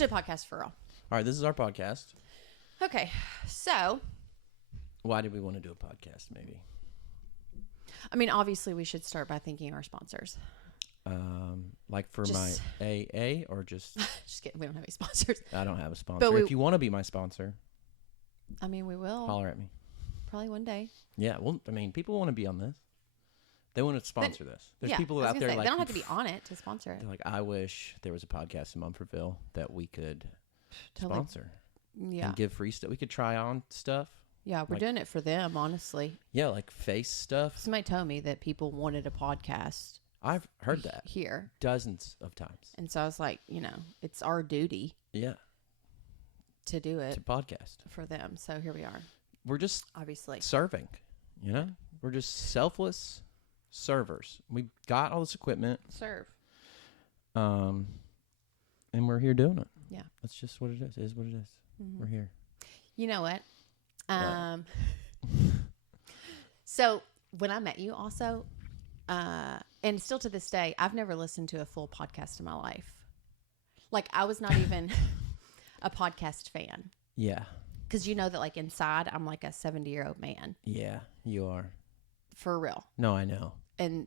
do a podcast for real. All right, this is our podcast. Okay, so Why did we want to do a podcast, maybe? I mean, obviously, we should start by thanking our sponsors. Like for my AA or just... Just kidding. We don't have any sponsors. I don't have a sponsor. But if you want to be my sponsor... I mean, we will. Holler at me. Probably one day. Yeah, well, I mean, people want to be on this. They want to sponsor this. There's people out there like... They don't have to be on it to sponsor it. They're like, I wish there was a podcast in Mumfordville that we could sponsor. Yeah. And give free stuff. We could try on stuff. Yeah, we're doing it for them, honestly. Yeah, like face stuff. Somebody told me that people wanted a podcast. I've heard that. Here. Dozens of times. And so I was like, it's our duty. Yeah. To do it. To podcast. For them. So here we are. We're just obviously serving, We're just selfless servers. We got all this equipment. Serve. And we're here doing it. Yeah. That's just what it is. It is what it is. Mm-hmm. We're here. You know what? So when I met you also, and still to this day, I've never listened to a full podcast in my life. Like I was not even a podcast fan. Yeah. Because you know that like inside, I'm like a 70-year-old man. Yeah, you are. For real. No, I know. And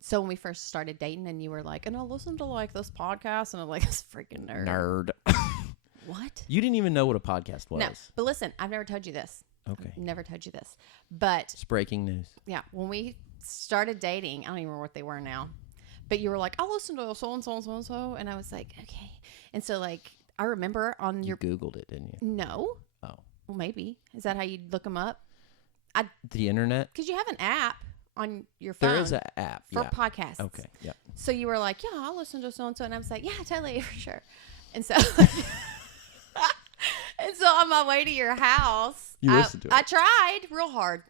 so when we first started dating and you were like, and I listen to like this podcast, and I'm like, this freaking nerd. What? You didn't even know what a podcast was. No, but listen, I've never told you this. Okay. I've never told you this. But it's breaking news. Yeah. When we started dating, I don't even remember what they were now. But you were like, I'll listen to so-and-so and so-and-so. And I was like, okay. And so like, I remember on You Googled it, didn't you? No. Oh. Well, maybe. Is that how you look them up? The internet? Because you have an app on your phone. There is an app. For podcasts. Okay. Yeah. So you were like, yeah, I'll listen to so-and-so. And I was like, yeah, totally, for sure. And so... And so on my way to your house, listened to it. I tried real hard.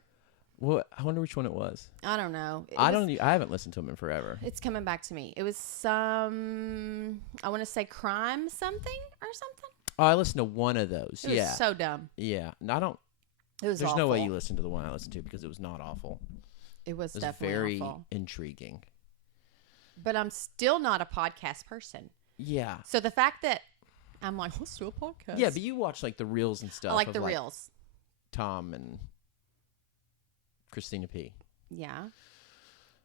Well, I wonder which one it was. I don't know. I haven't listened to them in forever. It's coming back to me. It was some, I want to say crime something or something. Oh, I listened to one of those. It was so dumb. Yeah. I don't. It was There's awful. no way you listened to the one I listened to because it was not awful. It was definitely very awful. Intriguing. But I'm still not a podcast person. Yeah. So the fact that I'm like, let's do a podcast. Yeah, but you watch like the reels and stuff. I like the reels. Tom and Christina P. Yeah.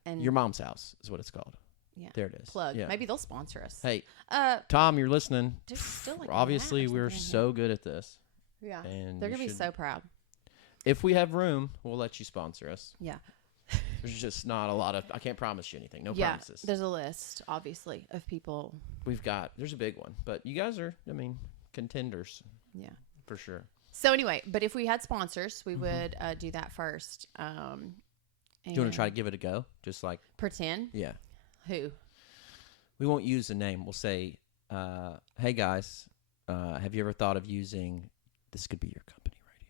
And Your Mom's House is what it's called. Yeah. There it is. Plug. Yeah. Maybe they'll sponsor us. Hey, Tom, you're listening. Still like Obviously, we're so good at this. Yeah. And they're going to be so proud. If we have room, we'll let you sponsor us. Yeah. There's just not a lot of... I can't promise you anything. No promises. There's a list, obviously, of people. There's a big one. But you guys are, contenders. Yeah. For sure. So anyway, but if we had sponsors, we would do that first. Do you want to try to give it a go? Just like... Pretend? Yeah. Who? We won't use a name. We'll say, hey guys, have you ever thought of using... This could be your company right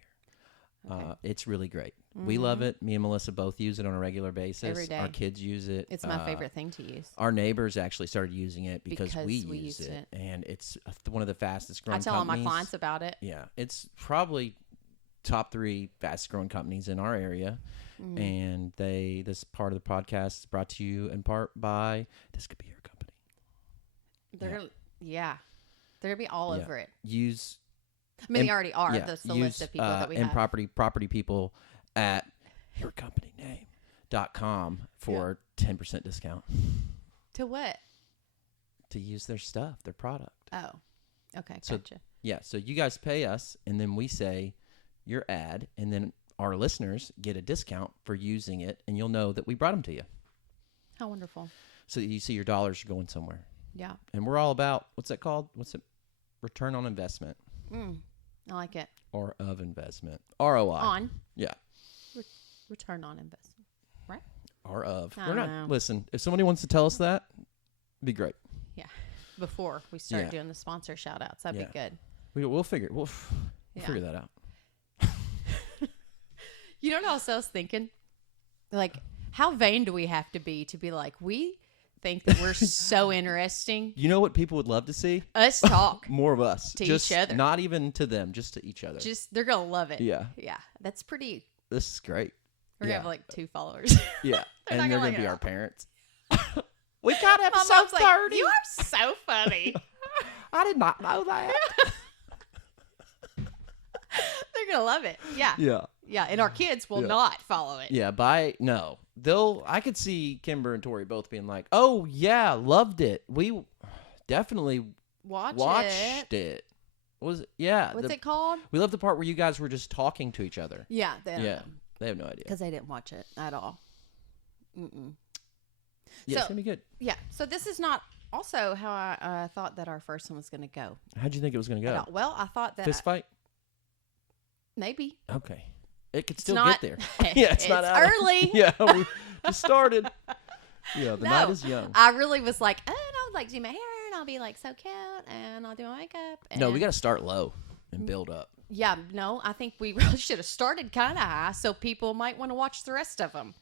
here. Okay. It's really great. We love it. Me and Melissa both use it on a regular basis. Every day. Our kids use it. It's my favorite thing to use. Our neighbors actually started using it because we use it. And it's one of the fastest growing companies. I tell all my clients about it. Yeah. It's probably top 3 fastest growing companies in our area. And this part of the podcast is brought to you in part by This Could Be Your Company. They're going to be all over it. They already are. Yeah, That's the list of people that we have. Property people at yourcompanyname.com for 10% discount. To what? To use their stuff, their product. Oh, okay. So, gotcha. Yeah. So you guys pay us, and then we say your ad, and then our listeners get a discount for using it, and you'll know that we brought them to you. How wonderful. So you see your dollars are going somewhere. Yeah. And we're all about, what's that called? What's it? Return on investment. I like it. Or of investment. ROI. On. Yeah. Return on investment. Right? Or of. I don't know. Listen, if somebody wants to tell us that, it'd be great. Yeah. Before we start doing the sponsor shout outs, that'd be good. We'll figure that out. You know what else I was thinking? Like, how vain do we have to be like, we think that we're so interesting? You know what people would love to see? Us talk. More of us. To just each other. Not even to them, just to each other. They're going to love it. Yeah. Yeah. That's pretty. This is great. We're going to have like 2 followers. Yeah. And they're going to be our parents. We got episode 30. Like, you are so funny. I did not know that. They're going to love it. Yeah. Yeah. Yeah. And our kids will not follow it. Yeah. No. I could see Kimber and Tori both being like, oh, yeah, loved it. We definitely watched it. What was it? Yeah. What's it called? We love the part where you guys were just talking to each other. Yeah. They have no idea. Because they didn't watch it at all. Mm-mm. Yeah, it's going to be good. Yeah. So this is not also how I thought that our first one was going to go. How'd you think it was going to go? Well, I thought that... Fist fight? Maybe. Okay. It could still not, get there. Yeah, it's not out early. Yeah, we just started. Yeah, the night is young. I really was like, oh, and I'll like do my hair and I'll be like so cute and I'll do my makeup. And no, we got to start low and build up. Yeah, no, I think we really should have started kind of high so people might want to watch the rest of them.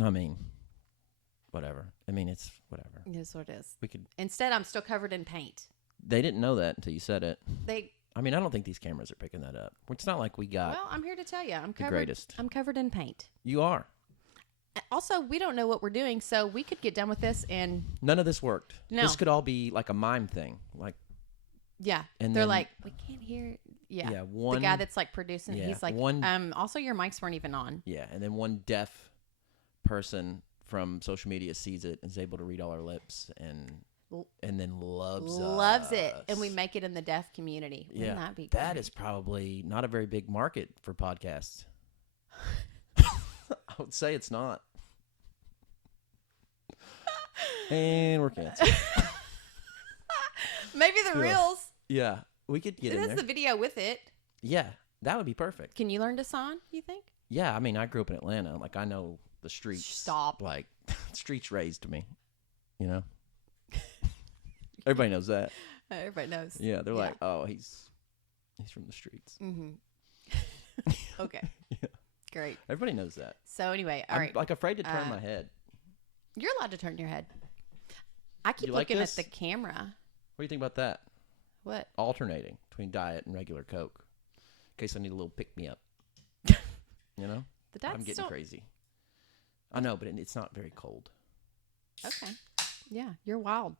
I mean, whatever. I mean, it's whatever. It is what it is. We could. Instead, I'm still covered in paint. They didn't know that until you said it. They. I mean, I don't think these cameras are picking that up. It's not like we got. Well, I'm here to tell you, I'm covered. The greatest. I'm covered in paint. You are. Also, we don't know what we're doing, so we could get done with this and. None of this worked. No. This could all be like a mime thing, like. Yeah, and they're then, like, we can't hear. Yeah, yeah. One the guy that's like producing. Yeah, he's like, one. Also, your mics weren't even on. Yeah, and then one deaf person from social media sees it and is able to read all our lips and then loves it, us. and we make it in the deaf community. Yeah, wouldn't that be great? That is probably not a very big market for podcasts. I would say it's not. And we're canceled. Maybe the reels. Yeah, we could get in there. That's the video with it. Yeah, that would be perfect. Can you learn to sign, you think? Yeah, I mean, I grew up in Atlanta. Like, I know the streets. Stop. Like, streets raised me, you know? Everybody knows that. Everybody knows. Yeah, they're like, oh, he's from the streets. Mm-hmm. Okay. Yeah. Great. Everybody knows that. So anyway, all I'm right. like afraid to turn my head. You're allowed to turn your head. I keep like looking this? at the camera. What do you think about that? What? Alternating between diet and regular Coke. In case I need a little pick-me-up. You know? The diet's I'm getting still... crazy. I know, but it's not very cold. Okay. Yeah, you're wild.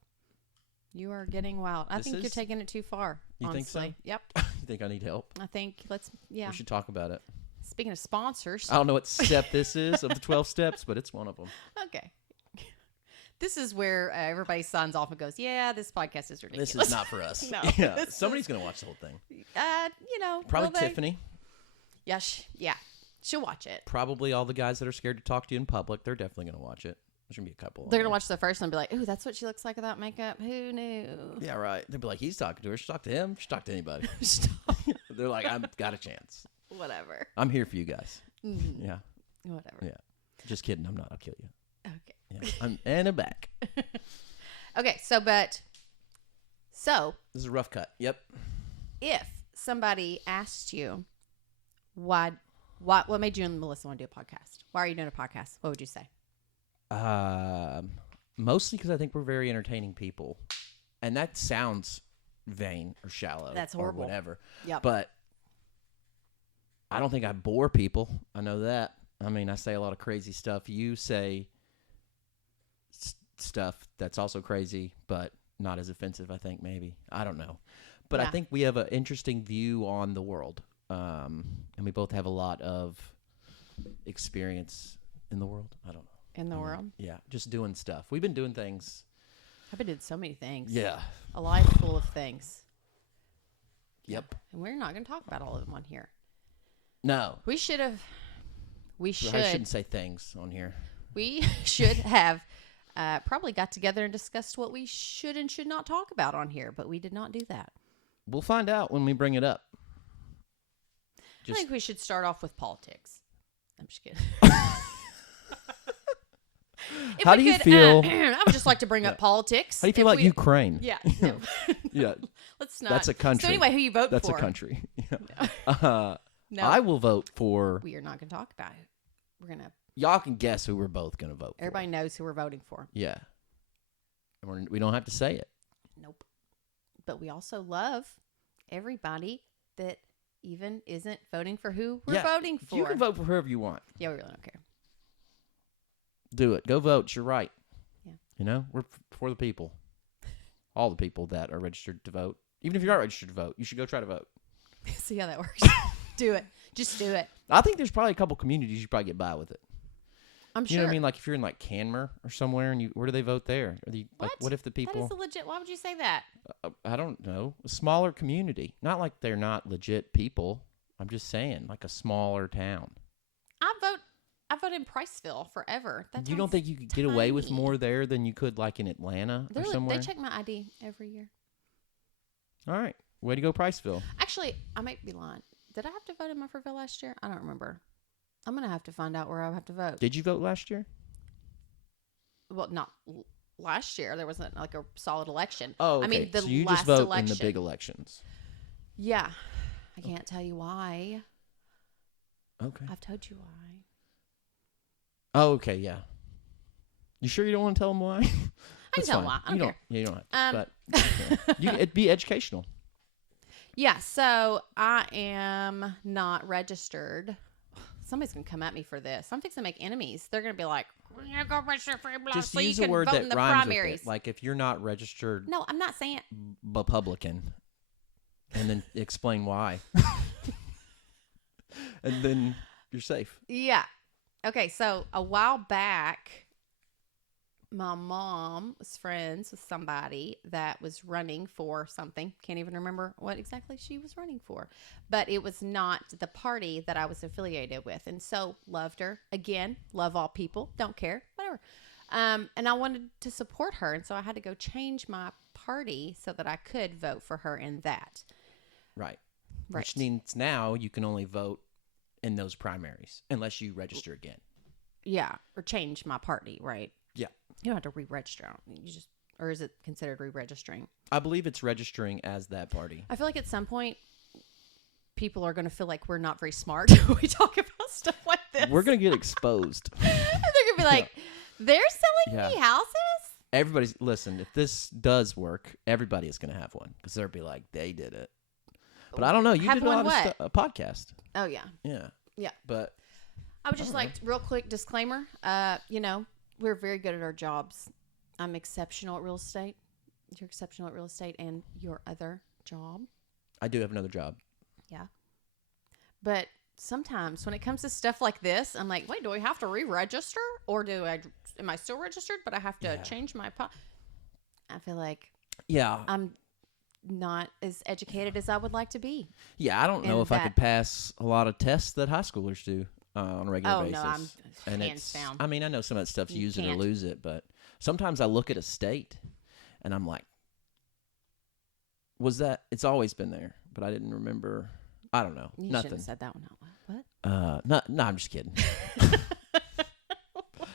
You are getting wild. I think you're taking it too far, You honestly. think so? Yep. You think I need help? I think We should talk about it. Speaking of sponsors. I don't know what step this is of the 12 steps, but it's one of them. Okay. This is where everybody signs off and goes, yeah, this podcast is ridiculous. This is not for us. No. Yeah. Somebody's going to watch the whole thing. will Probably they? Tiffany. Yeah, yeah. She'll watch it. Probably all the guys that are scared to talk to you in public. They're definitely going to watch it. There's going to be a couple. They're going to watch the first one and be like, ooh, that's what she looks like without makeup. Who knew? Yeah, right. They'll be like, he's talking to her. She talked to him. She talked to anybody. They're like, I've got a chance. Whatever. I'm here for you guys. Mm-hmm. Yeah. Whatever. Yeah. Just kidding. I'm not. I'll kill you. Okay. Yeah. I'm back. Okay. So this is a rough cut. Yep. If somebody asked you what made you and Melissa want to do a podcast? Why are you doing a podcast? What would you say? Mostly because I think we're very entertaining people, and that sounds vain or shallow. That's horrible. Or whatever. Yep. But I don't think I bore people. I know that. I mean, I say a lot of crazy stuff. You say stuff that's also crazy, but not as offensive, I think, maybe. I don't know. But I think we have an interesting view on the world. And we both have a lot of experience in the world. I don't know. In the world? Yeah, just doing stuff. We've been doing things. I've been doing so many things. Yeah. A life full of things. Yep. And we're not going to talk about all of them on here. No. We should. I shouldn't say things on here. We should have probably got together and discussed what we should and should not talk about on here, but we did not do that. We'll find out when we bring it up. I think we should start off with politics. I'm just kidding. How do you feel? I would just like to bring up politics. How do you feel about Ukraine? Yeah. Yeah. Let's not. That's a country. So anyway, who you vote for? That's a country. Yeah. No. I will vote for. We are not going to talk about it. We're going to. Y'all can guess who we're both going to vote for. Everybody knows who we're voting for. Yeah. And we don't have to say it. Nope. But we also love everybody that even isn't voting for who we're voting for. You can vote for whoever you want. Yeah, we really don't care. Do it. Go vote. You're right. Yeah. You know, we're for the people. all the people that are registered to vote. Even if you're not registered to vote, you should go try to vote. See how that works. Do it. Just do it. I think there's probably a couple communities you probably get by with it. I'm sure. You know what I mean? Like if you're in like Canmer or somewhere, and where do they vote there? Are they, like, what if the people? That is legit. Why would you say that? I don't know. A smaller community. Not like they're not legit people. I'm just saying, like a smaller town. I vote in Priceville forever. You don't think you could get away with more there than you could like in Atlanta or somewhere? They check my ID every year. All right. Way to go, Priceville. Actually, I might be lying. Did I have to vote in Murphyville last year? I don't remember. I'm going to have to find out where I have to vote. Did you vote last year? Well, not last year. There wasn't like a solid election. Oh, okay. I mean, the so you last just vote election. in the big elections. Yeah. I can't tell you why. Okay. I've told you why. Oh, okay, yeah. You sure you don't want to tell them why? I can tell them why. I don't care. Yeah, you don't have to. But it'd be educational. Yeah, so I am not registered. Somebody's going to come at me for this. I'm fixing to make enemies. They're going to be like, we're going to go register for blah, just so use you a can word vote that in the rhymes primaries. with it. Like if you're not registered. No, I'm not saying Republican. And then explain why. And then you're safe. Yeah. Okay, so a while back, my mom was friends with somebody that was running for something. Can't even remember what exactly she was running for. But it was not the party that I was affiliated with. And so loved her. Again, love all people. Don't care. Whatever. And I wanted to support her. And so I had to go change my party so that I could vote for her in that. Right. Which means now you can only vote in those primaries unless you register again. Yeah. Or change my party, right? Yeah. You don't have to re-register. You just, or is it considered re-registering? I believe it's registering as that party. I feel like at some point, people are going to feel like we're not very smart when we talk about stuff like this. We're going to get exposed. And they're going to be like, they're selling me houses? Listen, if this does work, everybody is going to have one because they'll be like, they did it. But I don't know. You did a lot of a podcast. Oh, yeah. Yeah. Yeah. But I would just like, real quick disclaimer, we're very good at our jobs. I'm exceptional at real estate. You're exceptional at real estate and your other job. I do have another job. Yeah. But sometimes when it comes to stuff like this, I'm like, wait, do I have to re-register? Or am I still registered, but I have to change my I feel like I'm not as educated as I would like to be. Yeah, I don't know if I could pass a lot of tests that high schoolers do on a regular basis. No, I'm hands down. I mean, I know some of that stuff's use it or lose it, but sometimes I look at a state and I'm like, it's always been there, but I didn't remember. I don't know. You Nothing. should have said that one out loud. What? No, I'm just kidding.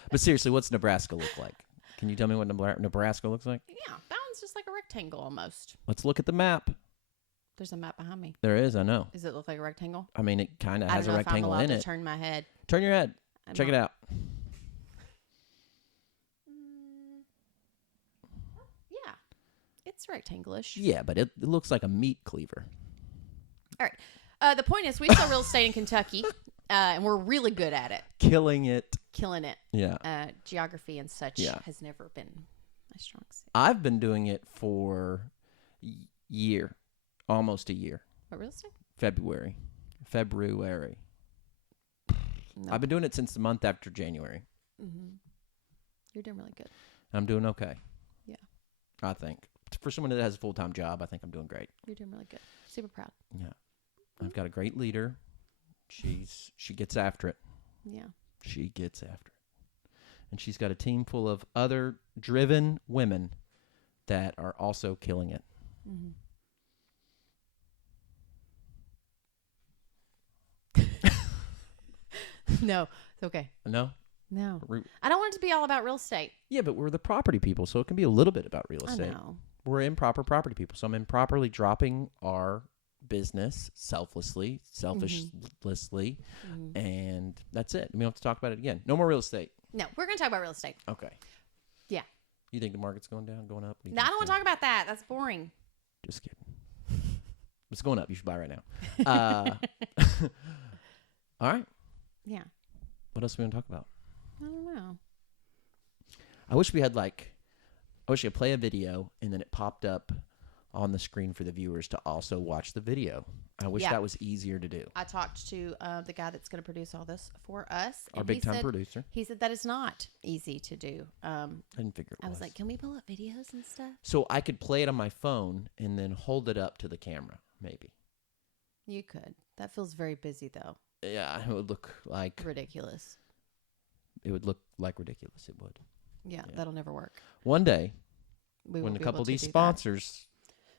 But seriously, what's Nebraska look like? Can you tell me what Nebraska looks like? Yeah, that one's just like a rectangle almost. Let's look at the map. There's a map behind me. There is, I know. Does it look like a rectangle? I mean, it kind of has a rectangle in it. I don't know if I'm allowed it. to turn my head. Turn your head. Check it out. Yeah, it's rectangle-ish. Yeah, but it looks like a meat cleaver. All right. The point is, we sell real estate in Kentucky, and we're really good at it. Killing it. Yeah. Geography and such has never been my strong suit. I've been doing it for almost a year. What, real estate? February. No. I've been doing it since the month after January. Mm-hmm. You're doing really good. I'm doing okay. Yeah. I think. For someone that has a full-time job, I think I'm doing great. You're doing really good. Super proud. Yeah. I've got a great leader. She gets after it. Yeah. She gets after it. And she's got a team full of other driven women that are also killing it. Mm-hmm. No, it's okay. No? No. I don't want it to be all about real estate. Yeah, but we're the property people, so it can be a little bit about real estate. I know. We're improper property people, so I'm improperly dropping our business selfishly, and that's it. We don't have to talk about it again. No more real estate. No, we're going to talk about real estate. Okay. Yeah. You think the market's going down, going up? No, I don't want to talk about that. That's boring. Just kidding. It's going up. You should buy right now. All right. Yeah. What else are we going to talk about? I don't know. I wish we had like I wish I could play a video and then it popped up on the screen for the viewers to also watch the video. I wish that was easier to do. I talked to the guy that's going to produce all this for us. Our big-time producer. He said that is not easy to do. I didn't figure it was. I was like, can we pull up videos and stuff? So I could play it on my phone and then hold it up to the camera, maybe. You could. That feels very busy, though. Yeah, it would look like... ridiculous. It would look like ridiculous. It would. Yeah, that'll never work. One day, when a couple of these sponsors...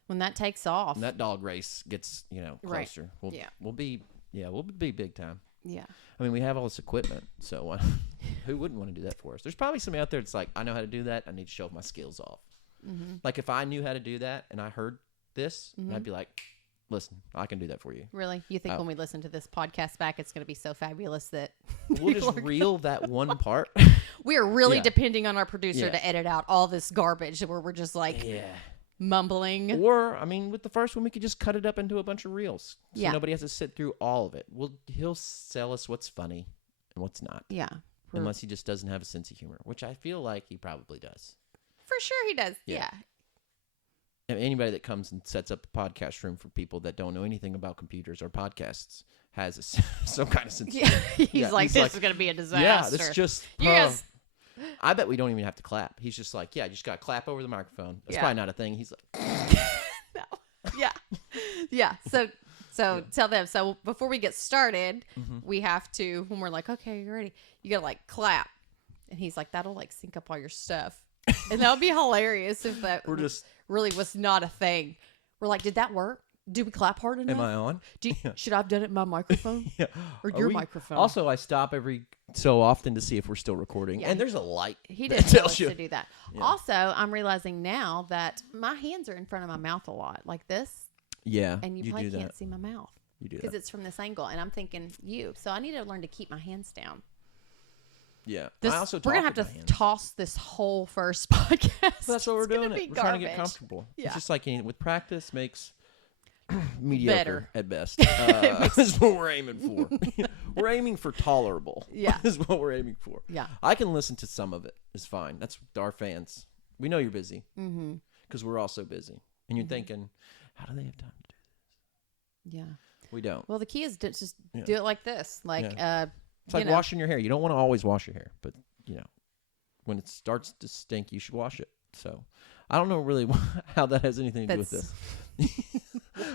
When that takes off. When that dog race gets, closer. Right. We'll be big time. Yeah. I mean, we have all this equipment, so who wouldn't want to do that for us? There's probably somebody out there that's like, I know how to do that. I need to show my skills off. Mm-hmm. Like if I knew how to do that and I heard this, I'd be like, listen, I can do that for you. Really? You think when we listen to this podcast back, it's going to be so fabulous that we'll just reel that one part? We are really depending on our producer to edit out all this garbage where we're just like mumbling. Or, I mean, with the first one, we could just cut it up into a bunch of reels. So nobody has to sit through all of it. He'll sell us what's funny and what's not. Yeah. Unless he just doesn't have a sense of humor, which I feel like he probably does. For sure he does. Yeah. Anybody that comes and sets up a podcast room for people that don't know anything about computers or podcasts has some kind of sense. He's like, this is going to be a disaster. Yeah, this just... I bet we don't even have to clap. He's just like, you just got to clap over the microphone. That's probably not a thing. He's like... No. Yeah. Yeah. So tell them. So before we get started, we have to, when we're like, okay, you're ready, you got to like clap. And he's like, that'll like sync up all your stuff. And that would be hilarious if that really was not a thing. We're like, did that work? Did we clap hard enough? Am I on? Should I have done it in my microphone? Or your microphone? Also, I stop every so often to see if we're still recording. Yeah, and there's a light. He didn't tell us to do that. Yeah. Also, I'm realizing now that my hands are in front of my mouth a lot, like this. Yeah, and you probably can't see my mouth. You do that. Because it's from this angle. And I'm thinking So I need to learn to keep my hands down. Yeah. We're going to have to toss this whole first podcast. That's what we're doing. We're trying to get comfortable. Yeah. It's just like with practice makes... mediocre better at best. This is what we're aiming for. We're aiming for tolerable. Yeah. Is what we're aiming for. Yeah. I can listen to some of it. It's fine. That's our fans. We know you're busy. Because we're all so busy. And you're thinking, how do they have time to do this? Yeah. We don't. Well, the key is to just do it like this. Like, it's like washing your hair. You don't want to always wash your hair. But, when it starts to stink, you should wash it. So, I don't know really how that has anything to do with this.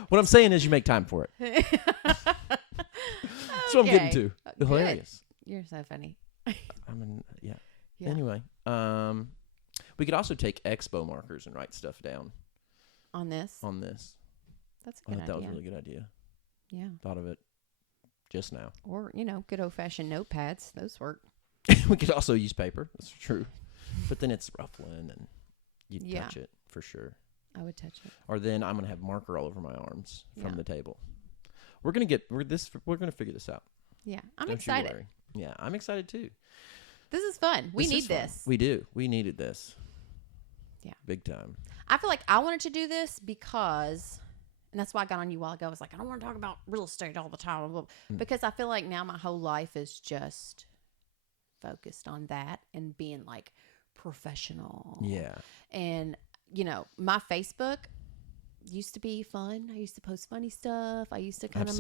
What I'm saying is you make time for it. That's what I'm getting to. Hilarious. You're so funny. Yeah. Anyway, we could also take expo markers and write stuff down. On this? That's a good idea. That was a really good idea. Yeah. Thought of it just now. Or, good old-fashioned notepads. Those work. We could also use paper. That's true. But then it's ruffling and you'd touch it for sure. I would touch it. Or then I'm gonna have marker all over my arms from the table. We're gonna figure this out. Yeah, I'm excited. Yeah, I'm excited too. This is fun. We need this. We do. We needed this. Yeah, big time. I feel like I wanted to do this because, and that's why I got on you a while ago. I was like, I don't want to talk about real estate all the time because I feel like now my whole life is just focused on that and being like professional. Yeah, and. My Facebook used to be fun. I used to post funny stuff. I used to kind of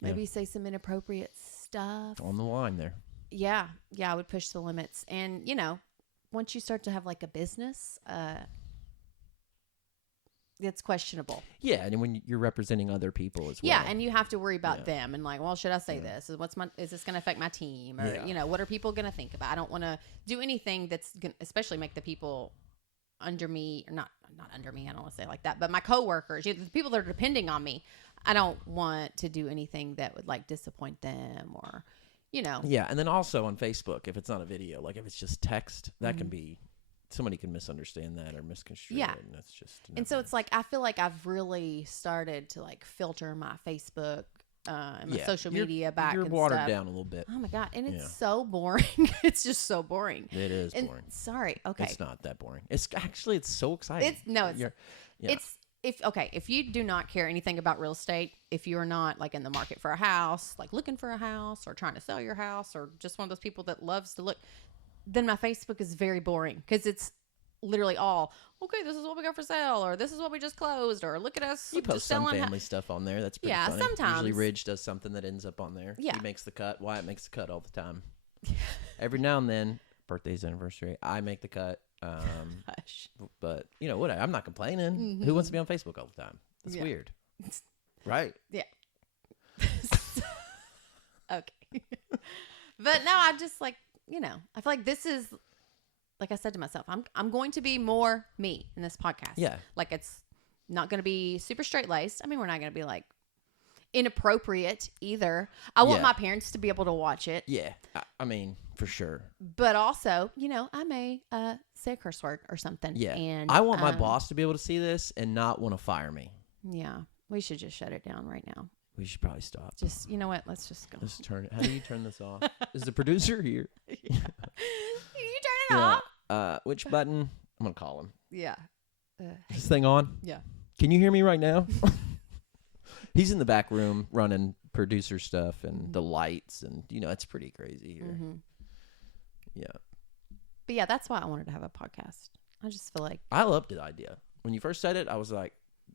maybe say some inappropriate stuff. On the line there. Yeah. Yeah. I would push the limits. And, once you start to have like a business, it's questionable. Yeah. And when you're representing other people as well. Yeah. And you have to worry about them and like, well, should I say this? Is this going to affect my team? Or, what are people going to think about? I don't want to do anything that's going to especially make the people under me, or not under me, I don't want to say it like that, but my coworkers, the people that are depending on me, I don't want to do anything that would like disappoint them or, Yeah, and then also on Facebook, if it's not a video, like if it's just text, that can be, somebody can misunderstand that or misconstrue it, and that's just... And so it's like, I feel like I've really started to like filter my Facebook and my social media back you're and watered stuff. down a little bit. Oh my God. And it's so boring. It's just so boring. It is boring. Sorry. Okay. It's not that boring. It's so exciting. If you do not care anything about real estate, if you're not like in the market for a house, like looking for a house or trying to sell your house or just one of those people that loves to look, then my Facebook is very boring because it's literally all, okay, this is what we got for sale, or this is what we just closed, or look at us. You post just some selling family stuff on there. That's pretty Yeah, funny. sometimes. Usually Ridge does something that ends up on there. Yeah. He makes the cut. Wyatt makes the cut all the time. Every now and then, birthday's anniversary, I make the cut. Hush. But, you know, whatever. I'm not complaining. Mm-hmm. Who wants to be on Facebook all the time? That's Yeah. weird. Right. Yeah. Okay. But no, I'm just like, you know, I feel like this is, like I said to myself, I'm going to be more me in this podcast. Yeah. Like it's not going to be super straight laced. I mean, we're not going to be like inappropriate either. I want Yeah. my parents to be able to watch it. Yeah. I mean, for sure. But also, you know, I may say a curse word or something. Yeah. And I want my boss to be able to see this and not want to fire me. Yeah. We should just shut it down right now. We should probably stop. Just, you know what? Let's just go. Let's turn it. How do you turn this off? Is the producer here? Yeah. You turn it off. Which button? I'm going to call him. Yeah. Is this thing on? Yeah. Can you hear me right now? He's in the back room running producer stuff and the lights, and you know it's pretty crazy here. Mm-hmm. Yeah, But yeah, that's why I wanted to have a podcast. I just feel like. I loved the idea when you first said it. I was like,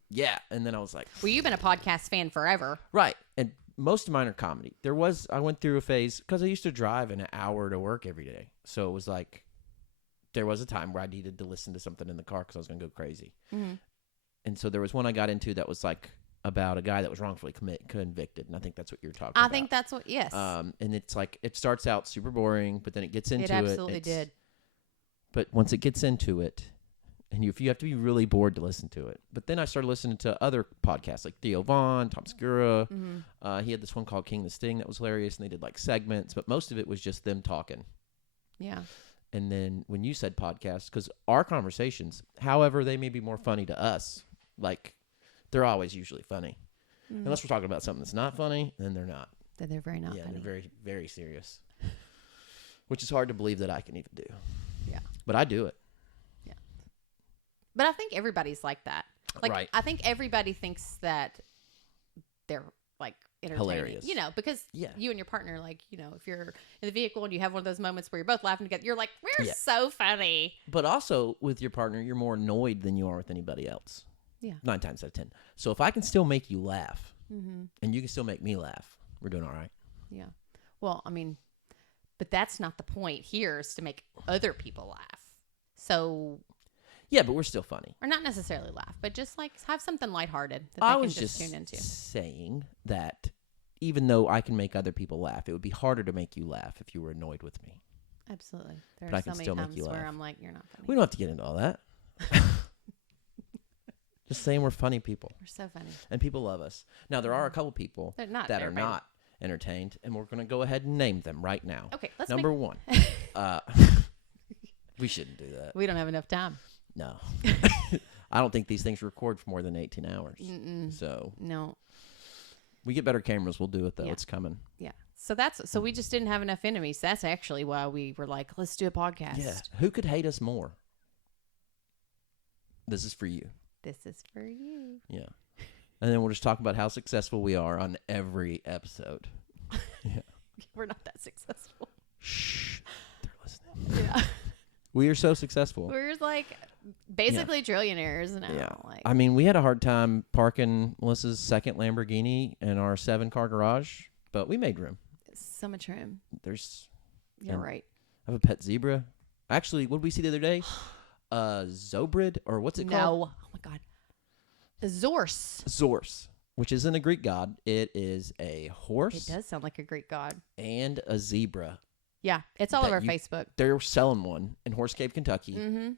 yeah, and then I was like, Well, you've been a podcast fan forever. right. And most of mine are comedy. I went through a phase because I used to drive an hour to work every day, so it was like there was a time where I needed to listen to something in the car because I was going to go crazy. Mm-hmm. And so there was one I got into that was like about a guy that was wrongfully convicted, and I think that's what you're talking about. I think that's what. Yes. And it's like it starts out super boring, but then it gets into it. It absolutely did. But once it gets into it, and you have to be really bored to listen to it. But then I started listening to other podcasts like Theo Vaughn, Tom Segura. Mm-hmm. He had this one called King the Sting that was hilarious, and they did like segments, but most of it was just them talking. Yeah. And then when you said podcast, because our conversations, however, they may be more funny to us, like they're always usually funny. Mm-hmm. Unless we're talking about something that's not funny, then they're not. Then they're very not Yeah, funny. they're very, very serious. Which is hard to believe that I can even do. Yeah. But I do it. Yeah. But I think everybody's like that. Like, Right. I think everybody thinks that they're like entertaining. Hilarious. You know, because Yeah. you and your partner, like, you know, if you're in the vehicle and you have one of those moments where you're both laughing together, you're like, we're Yeah. so funny. But also with your partner, you're more annoyed than you are with anybody else. Yeah. 9 times out of 10. So if I can still make you laugh Mm-hmm. and you can still make me laugh, we're doing all right. Yeah. Well, I mean, but that's not the point here, is to make other people laugh. So, Yeah, but we're still funny. or not necessarily laugh, but just like have something lighthearted that I they was can just tune into. saying that even though I can make other people laugh, it would be harder to make you laugh if you were annoyed with me. Absolutely. There But I are can so many still make times you where laugh. I'm like, you're not funny. We don't have to get into all that. Just saying we're funny people. We're so funny. And people love us. Now, there are a couple people They're not that are everybody. not entertained, and we're going to go ahead and name them right now. Okay, let's Number one. We shouldn't do that. We don't have enough time. No. I don't think these things record for more than 18 hours. Mm-mm. So No. we get better cameras. We'll do it, though. Yeah. It's coming. Yeah. So we just didn't have enough enemies. That's actually why we were like, let's do a podcast. Yeah. Who could hate us more? This is for you. This is for you. Yeah. And then we'll just talk about how successful we are on every episode. Yeah. We're not that successful. Shh. They're listening. Yeah. We are so successful. We're just like basically trillionaires now. Yeah. Like, I mean, we had a hard time parking Melissa's second Lamborghini in our 7-car garage, but we made room. so much room. There's, You're And- right. I have a pet zebra. Actually, what did we see the other day? Zobrid, or what's it called? No. Oh my God. A Zorse. Zorse, which isn't a Greek god. It is a horse It does sound like a Greek god. and a zebra. Yeah. It's all That over you- Facebook. They're selling one in Horse Cave, Kentucky. Mm-hmm.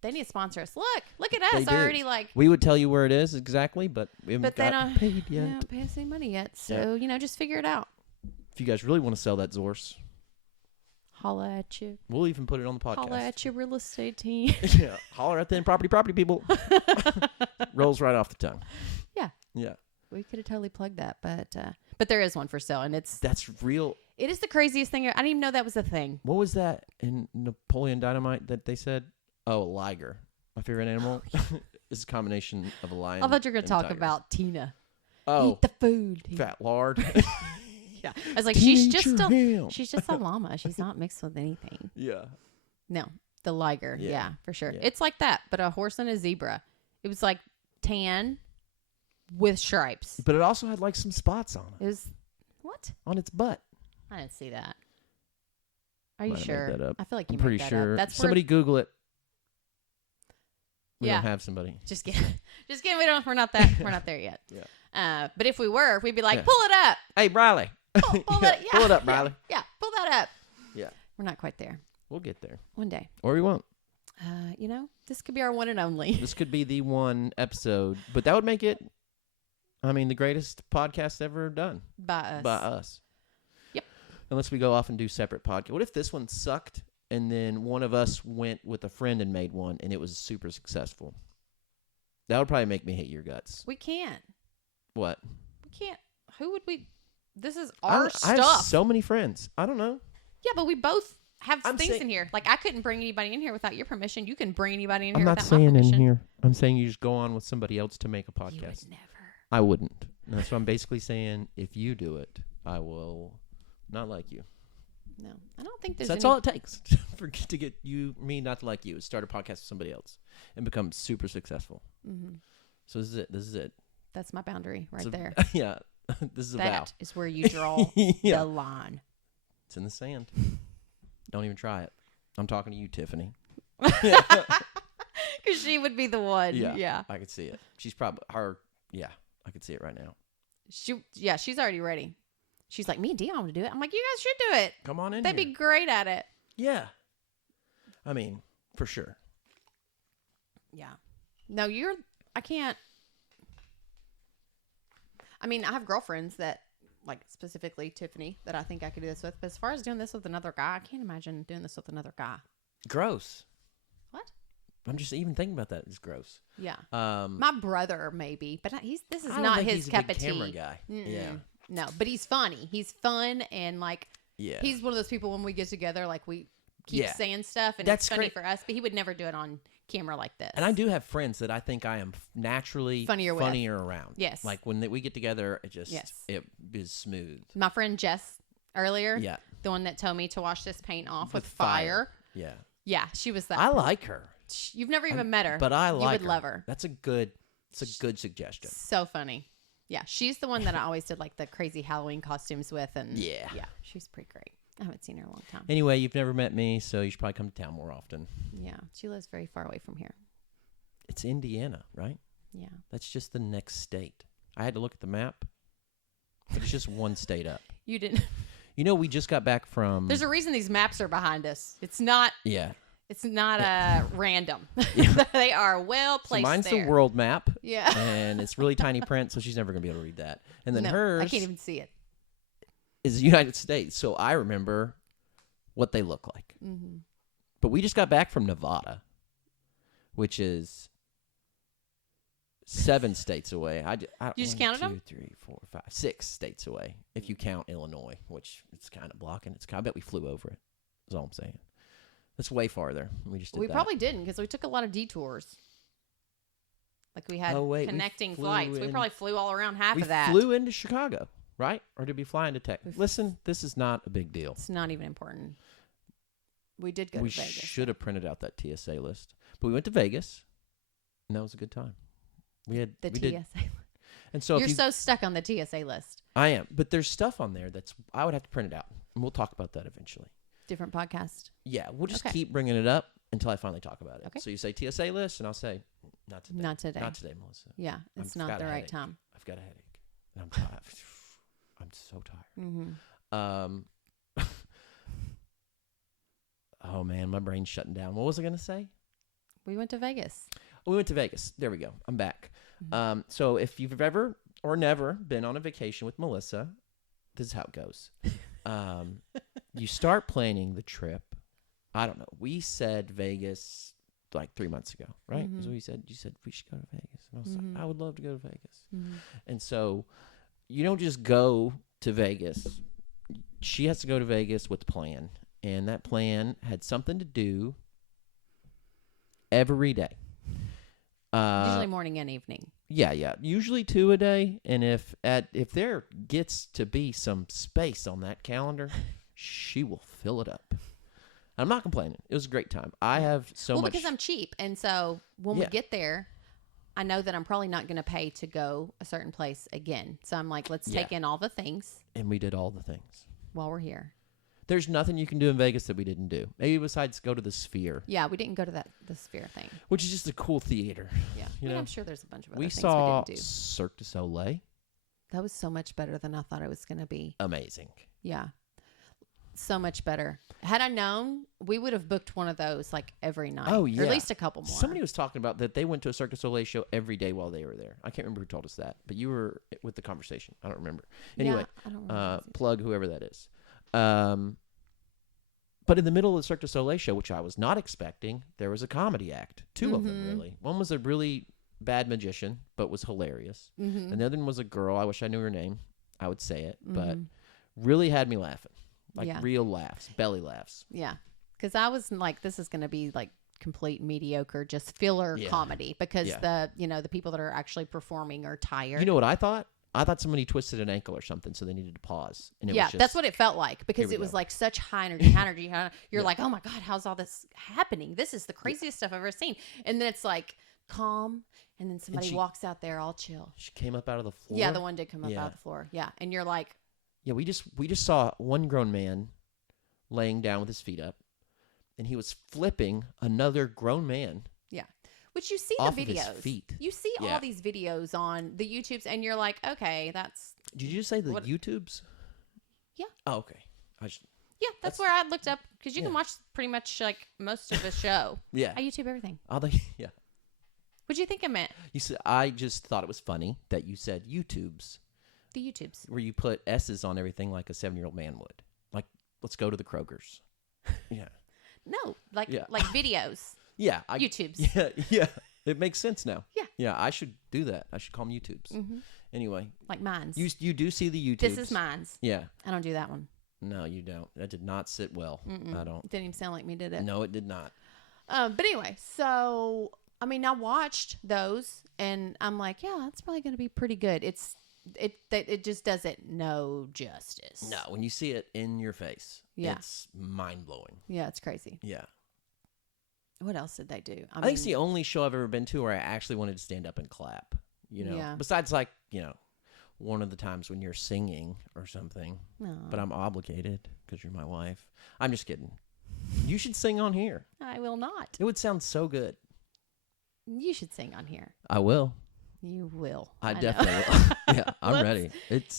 They need to sponsor us. Look at They us do. already like. We would tell you where it is exactly, but we haven't But they got don't paid They yet. don't pay us any money yet. So, just figure it out. If you guys really want to sell that Zorse, Holla at you. we'll even put it on the podcast. Holla at your real estate team. Yeah, holler at them property people. Rolls right off the tongue. Yeah. Yeah. We could have totally plugged that, but there is one for sale, and That's real. it is the craziest thing. I didn't even know that was a thing. What was that in Napoleon Dynamite that they said? Oh, a liger. My favorite animal is a combination of a lion. I thought you were going and to talk tiger. about Tina. Oh, Eat the food. Tina. fat lard. Yeah. I was like, she's Teach just your a ham. she's just a llama. She's not mixed with anything. Yeah. No. The liger. Yeah. Yeah, for sure. Yeah. It's like that, but a horse and a zebra. It was like tan with stripes. But it also had like some spots on it. It was what? On its butt. I didn't see that. Are you Might have made sure? that up. I feel like you I'm pretty made that sure. up. That's Somebody Google it. We Yeah. don't have somebody. just kidding. Just kidding. We're not there yet. Yeah. But if we were, we'd be like, Yeah. pull it up. Hey, Riley. Pull that. Yeah. Pull it up, Yeah. Riley. Yeah. Pull that up. Yeah. We're not quite there. We'll get there. One day. Or we won't. This could be our one and only. This could be the one episode, but that would make it, the greatest podcast ever done By us. by us. Yep. Unless we go off and do separate podcasts. What if this one sucked and then one of us went with a friend and made one and it was super successful? That would probably make me hate your guts. We can't. What? We can't. Who would we? This is I our have stuff. so many friends. I don't know. Yeah, but we both have I'm things saying- in here. Like, I couldn't bring anybody in here without your permission. You can bring anybody in I'm here not without my saying in permission. here. I'm saying you just go on with somebody else to make a You would podcast. never. I wouldn't. And that's what I'm basically saying. If you do it, I will not like you. No, I don't think there's. So that's any, all it takes to get me not to like you is start a podcast with somebody else and become super successful. Mm-hmm. So this is it. This is it. That's my boundary right So- there. Yeah. This is a vow. That is where you draw Yeah. the line. It's in the sand. Don't even try it. I'm talking to you, Tiffany. Because she would be the one. Yeah. I could see it. She's probably her. Yeah, I could see it right now. She's already ready. She's like, me and Dion want to do it. I'm like, you guys should do it. Come on in. They'd here. be great at it. Yeah. I mean, for sure. Yeah. No, I can't. I mean, I have girlfriends that, like, specifically Tiffany, that I think I could do this with. But as far as doing this with another guy, I can't imagine doing this with another guy. Gross. What? I'm just even thinking about that. It's gross. Yeah. Um, My brother, maybe. But this is I don't not think his he's a cup big of tea. camera guy. Mm-mm. Yeah. No, but he's funny. He's fun. And, like, Yeah. he's one of those people when we get together, like, we keep Yeah. saying stuff. And That's it's funny great. for us. But he would never do it on camera like this. And I do have friends that I think I am naturally Funnier with. around. Yes. Like when we get together, it just Yes. it is smooth. My friend Jess earlier, Yeah. the one that told me to wash this paint off with With fire. Yeah. Yeah, she was that. I like her, You've never even met her, but I like you would love her. That's a good suggestion. So funny. Yeah, she's the one that I always did like the crazy Halloween costumes with, and Yeah. she's pretty great. I haven't seen her in a long time. Anyway, you've never met me, so you should probably come to town more often. Yeah, she lives very far away from here. It's Indiana, right? Yeah, That's just the next state. I had to look at the map, but it's just one state up. you didn't. You know, we just got back from. There's a reason these maps are behind us. It's not. Yeah. It's not random. Yeah. They are well So placed. mine's there. the world map, Yeah. and it's really tiny print, so she's never going to be able to read that. And then No, hers I can't even see it. is the United States, so I remember what they look like. Mm-hmm. But we just got back from Nevada, which is 7 states away. You just counted them? 2, 3, 4, 5, 6 states away. If you count Illinois, which it's kind of blocking. I bet we flew over it. That's all I'm saying. That's way farther. We just did We that. probably didn't because we took a lot of detours. Like we had we connecting flew flights. We in- probably flew all around half we of that. flew into Chicago, right? Or did we fly into Texas? We f- Listen, this is not a big deal. It's not even important. We did go We to Vegas. should have printed out that TSA list. But we went to Vegas, and that was a good time. We The did. TSA. And so You're if you, so stuck on the TSA list. I am, but there's stuff on there that's I would have to print it out, and we'll talk about that eventually. Different podcast. Yeah, we'll just Okay. keep bringing it up until I finally talk about it. Okay. So you say TSA list, and I'll say not today. Not today. Not today, Melissa. Yeah, it's I've not got the a right headache. time. I've got a headache, and I'm tired. I'm so tired. Mm-hmm. Oh man, my brain's shutting down. What was I gonna say? We went to Vegas. We went to Vegas. There we go. I'm back. Mm-hmm. So if you've ever or never been on a vacation with Melissa, this is how it goes. You start planning the trip. I don't know. We said Vegas like 3 months ago, right? Mhm. So we said, you said we should go to Vegas. And I was Mhm. like, I would love to go to Vegas. Mm-hmm. And so you don't just go to Vegas. She has to go to Vegas with a plan. And that plan had something to do every day. Usually morning and evening. Yeah. Usually 2 a day. And if there gets to be some space on that calendar, she will fill it up. I'm not complaining. It was a great time. I have so much. Well, because I'm cheap. And so when we get there, I know that I'm probably not going to pay to go a certain place again. So I'm like, let's take in all the things. And we did all the things. While we're here. There's nothing you can do in Vegas that we didn't do. Maybe besides go to the Sphere. Yeah, we didn't go to the Sphere thing. Which is just a cool theater. Yeah. You know? I'm sure there's a bunch of other we things saw we didn't do. Cirque du Soleil. That was so much better than I thought it was going to be. Amazing. Yeah. So much better. Had I known, we would have booked one of those like every night. Oh, yeah. Or at least a couple more. Somebody was talking about that they went to a Cirque du Soleil show every day while they were there. I can't remember who told us that, but you were with the conversation. I don't remember. Anyway, I don't remember plug whoever that is. But in the middle of the Cirque du Soleil show, which I was not expecting, there was a comedy act. Two of them, really. One was a really bad magician, but was hilarious. And the other one was a girl. I wish I knew her name. I would say it, but really had me laughing. Like real laughs, belly laughs. Yeah. Because I was like, this is going to be like complete mediocre, just filler comedy because the people that are actually performing are tired. You know what I thought? I thought somebody twisted an ankle or something, so they needed to pause. And it was just, that's what it felt like because it was like such high energy. You're like, oh my God, how's all this happening? This is the craziest stuff I've ever seen. And then it's like calm, and then somebody walks out there all chill. She came up out of the floor. Yeah, the one did come up out of the floor. Yeah, and you're like, yeah, we just saw one grown man laying down with his feet up, and he was flipping another grown man. Yeah. Which you see off the videos. Of his feet. You see all these videos on the YouTubes, and you're like, okay, that's. Did you just say the YouTubes? Yeah. Oh, okay. Yeah, that's where I looked up because you can watch pretty much like most of the show. Yeah. I YouTube everything. Yeah. What'd you think I meant? You said I just thought it was funny that you said YouTubes. The YouTubes. Where you put S's on everything like a 7-year-old man would. Like, let's go to the Kroger's. Yeah. No, like videos. Yeah. YouTubes. Yeah. It makes sense now. Yeah. Yeah, I should do that. I should call them YouTubes. Mm-hmm. Anyway. Like mine's. You do see the YouTubes. This is mine's. Yeah. I don't do that one. No, you don't. That did not sit well. I don't. It didn't even sound like me, did it? No, it did not. But anyway, so, I mean, I watched those, and I'm like, yeah, it's probably going to be pretty good. It just doesn't know justice. No, when you see it in your face, it's mind-blowing. Yeah, it's crazy. Yeah. What else did they do? I think it's the only show I've ever been to where I actually wanted to stand up and clap. You know, besides like, one of the times when you're singing or something. No. But I'm obligated because you're my wife. I'm just kidding. You should sing on here. I will not. It would sound so good. You should sing on here. I will. You will. I definitely will. Yeah, I'm ready.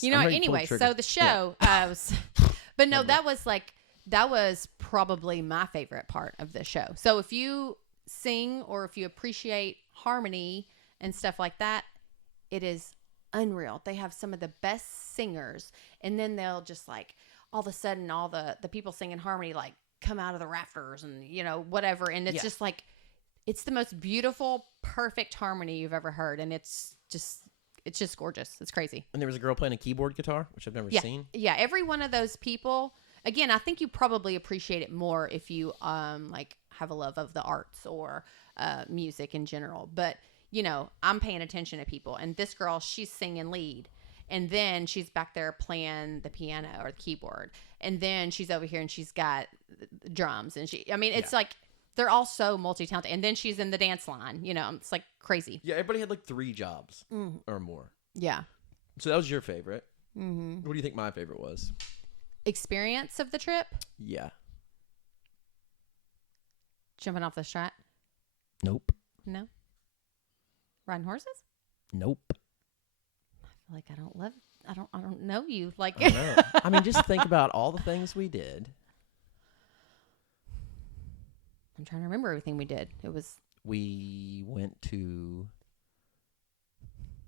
Anyway, so the show, but no, that was probably my favorite part of the show. So if you sing or if you appreciate harmony and stuff like that, it is unreal. They have some of the best singers, and then they'll just like all of a sudden all the people singing harmony like come out of the rafters and whatever, and it's just like it's the most beautiful, perfect harmony you've ever heard, and it's just gorgeous. It's crazy. And there was a girl playing a keyboard guitar, which I've never seen. Yeah, every one of those people. Again, I think you probably appreciate it more if you like have a love of the arts or music in general. But I'm paying attention to people, and this girl, she's singing lead, and then she's back there playing the piano or the keyboard, and then she's over here and she's got drums, and it's like they're all so multi-talented, and then she's in the dance line. It's like crazy. Yeah, everybody had like 3 jobs or more. Yeah. So that was your favorite. Mm-hmm. What do you think my favorite was? Experience of the trip? Yeah. Jumping off the strat? Nope. No. Riding horses? Nope. I feel like I don't know you. Like I know. I mean, just think about all the things we did. I'm trying to remember everything we did. We went to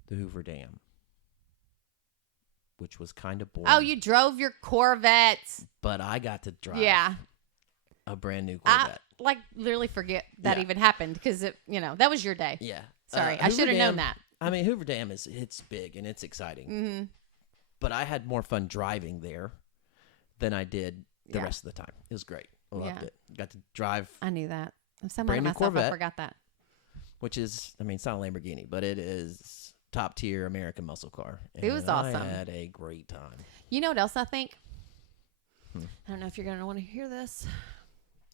the Hoover Dam, which was kind of boring. Oh, you drove your Corvette. But I got to drive a brand new Corvette. I literally forget that even happened because that was your day. Yeah. Sorry, I should have known that. I mean, Hoover Dam it's big and it's exciting. Mm-hmm. But I had more fun driving there than I did the rest of the time. It was great. I loved it. Got to drive. I knew that. I'm so brand mad new at myself. Corvette, I forgot that. Which is, it's not a Lamborghini, but it is top tier American muscle car. It was awesome. I had a great time. You know what else I think? I don't know if you're going to want to hear this.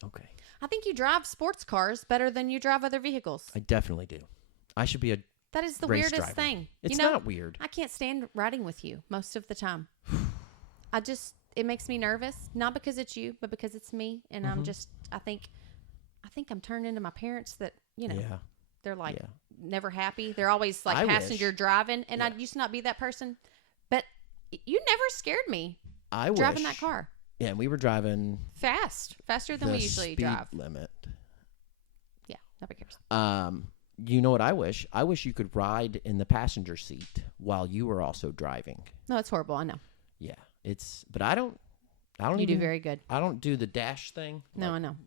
Okay. I think you drive sports cars better than you drive other vehicles. I definitely do. I should be a That is the race weirdest driver. thing. It's you know, not weird. I can't stand riding with you most of the time. It makes me nervous, not because it's you, but because it's me. And I think I'm turned into my parents that, Yeah. they're like Yeah. never happy. They're always like I passenger wish. driving. And I Yeah. used to not be that person, but you never scared me I driving wish. that car. Yeah, and we were driving Faster than the we usually speed drive. limit. Yeah, nobody cares. You know what I wish? I wish you could ride in the passenger seat while you were also driving. No, it's horrible. I know. Yeah, but I don't You even do very good. I don't do the dash thing. No, Like, I know.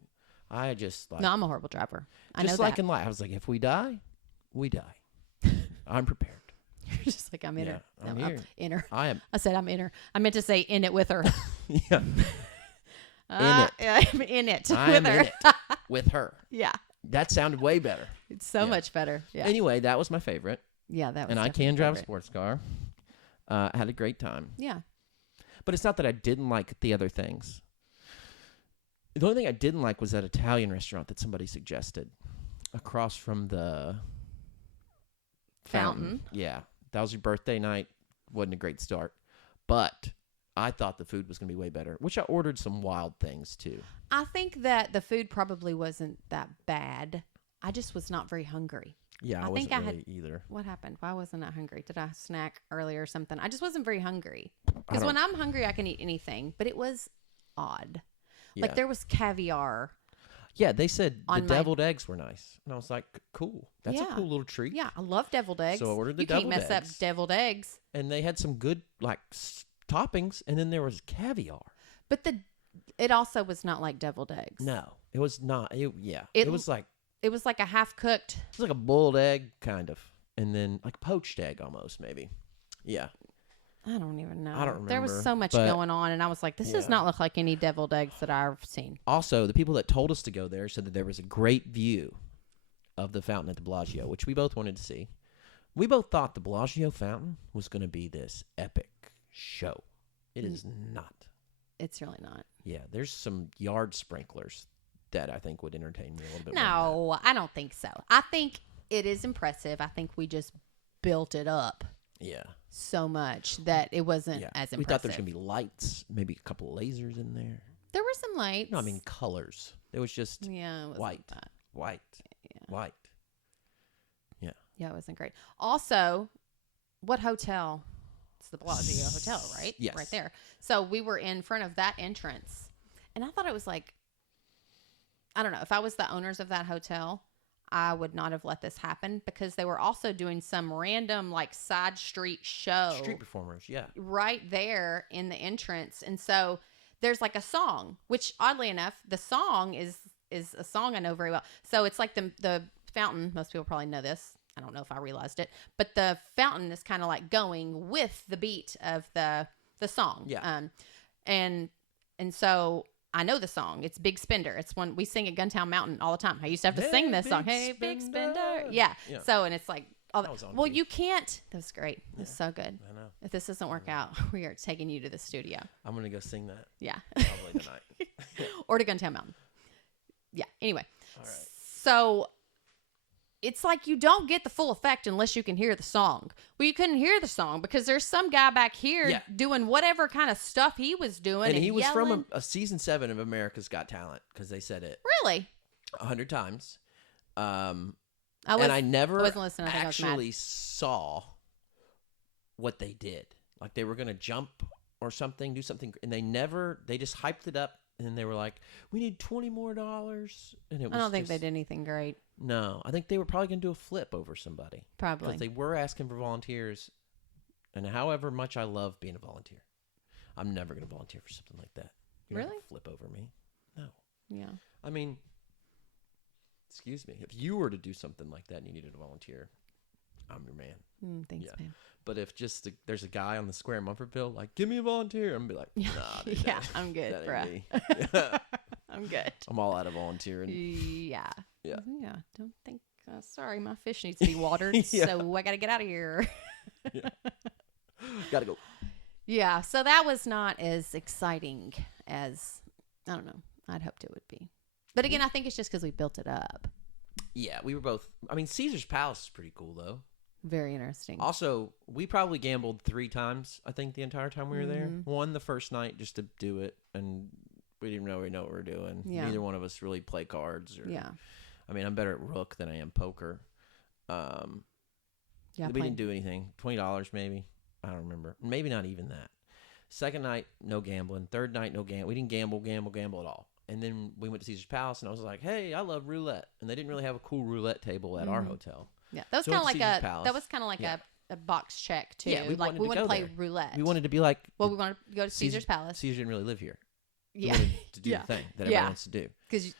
I just like No, I'm a horrible driver. I know just like that. in life. I was like, if we die, we die. I'm prepared. You're just like, I'm in her. Yeah, I'm No, here. in her. I am. I said I'm in her. I meant to say in it with her. Yeah. I'm in it I'm with her. in it with her. Yeah. That sounded way better. It's so much better. Yeah. Anyway, that was my favorite. Yeah, that was And I definitely can my drive a favorite. sports car. I had a great time. Yeah. But it's not that I didn't like the other things. The only thing I didn't like was that Italian restaurant that somebody suggested across from the fountain. Yeah. That was your birthday night. Wasn't a great start. But I thought the food was going to be way better, which I ordered some wild things too. I think that the food probably wasn't that bad. I just was not very hungry. Yeah, I think wasn't I really either. What happened? Why wasn't I hungry? Did I snack earlier or something? I just wasn't very hungry. I Because don't- when I'm hungry, I can eat anything. But it was odd. Yeah. Like there was caviar. Yeah, they said the on my- deviled eggs were nice. And I was like, cool. That's a Yeah. cool little treat. Yeah, I love deviled eggs. So I ordered the you can't deviled mess eggs. up deviled eggs. And they had some good like toppings, and then there was caviar. But it also was not like deviled eggs. No, it was not. It It- was like a half cooked. it's like a boiled egg kind of, and then like poached egg almost maybe. Yeah, I don't even know. I don't There was remember, so much but- going on, and I was like, this does Yeah. not look like any deviled eggs that I've seen. Also, the people that told us to go there said that there was a great view of the fountain at the Bellagio, which we both wanted to see. We both thought the Bellagio fountain was going to be this epic show. It is not. It's really not. Yeah, there's some yard sprinklers that I think would entertain me a little bit more. No, I don't think so. I think it is impressive. I think we just built it up Yeah. so much that it wasn't Yeah. as impressive. We thought there was going to be lights, maybe a couple of lasers in there. There were some lights. No, I mean colors. It was just yeah, it wasn't white. that. white. Yeah. White. Yeah. Yeah, it wasn't great. Also, what hotel? It's the Bellagio Hotel, right? Yes. Right there. So we were in front of that entrance. And I thought it was like, I don't know, if I was the owners of that hotel, I would not have let this happen because they were also doing some random like side street show Street performers, yeah. right there in the entrance. And so there's like a song, which oddly enough, the song is a song I know very well. So it's like the fountain. Most people probably know this. I don't know if I realized it, but the fountain is kind of like going with the beat of the song. Yeah. And so I know the song. It's Big Spender. It's one we sing at Guntown Mountain all the time. I used to have to Hey, sing this song. Big Hey, Big Spender. Spender. Yeah. Yeah. So, and it's like, all That was on well, key. you can't. That was great. It was so good. I know. If this doesn't work out, we are taking you to the studio. I'm going to go sing that Yeah. probably tonight. Or to Guntown Mountain. Yeah. Anyway. All right. So it's like you don't get the full effect unless you can hear the song. Well, you couldn't hear the song because there's some guy back here Yeah. doing whatever kind of stuff he was doing. And he was yelling. from a season 7 of America's Got Talent because they said it Really? 100 times. I I never wasn't listening. I think I was mad. actually saw what they did. Like they were going to jump or something, do something, and they just hyped it up, and they were like, "We need $20 more," and it was. I don't think just, they did anything great. No, I think they were probably going to do a flip over somebody Probably. because they were asking for volunteers, and however much I love being a volunteer, I'm never going to volunteer for something like that. You're not Really? gonna flip over me? No. Yeah. I mean, excuse me. If you were to do something like that and you needed a volunteer, I'm your man. Thanks, Yeah. man. But if just there's a guy on the square in Mumfordville, like, give me a volunteer, I'm gonna be like, nah, dude, Yeah, that- I'm good, that ain't bruh. me. Yeah. I'm good. I'm all out of volunteering. Yeah. Yeah. Yeah. Don't think. Sorry, my fish needs to be watered, Yeah. so I got to get out of here. Gotta go. Yeah. So that was not as exciting as I don't know. I'd hoped it would be. But again, I think it's just because we built it up. Yeah, we were both. I mean, Caesar's Palace is pretty cool, though. Very interesting. Also, we probably gambled 3 times, I think, the entire time we were there. One the first night just to do it, and we didn't really know what we were doing. Yeah. Neither one of us really play cards. Or, Yeah. I mean, I'm better at rook than I am poker. Yeah, we didn't do anything. $20 maybe. I don't remember. Maybe not even that. Second night, no gambling. Third night, no gambling. We didn't gamble at all. And then we went to Caesar's Palace, and I was like, "Hey, I love roulette." And they didn't really have a cool roulette table at our hotel. Yeah, that was So kind of we like went to Caesar's Palace. a box check too. Yeah, we like wanted we to want to go play there. roulette. We wanted to be like, Well, we want to go to Caesar's Palace. Caesar didn't really live here. We Yeah, wanted to do Yeah. the thing that everybody wants to do. because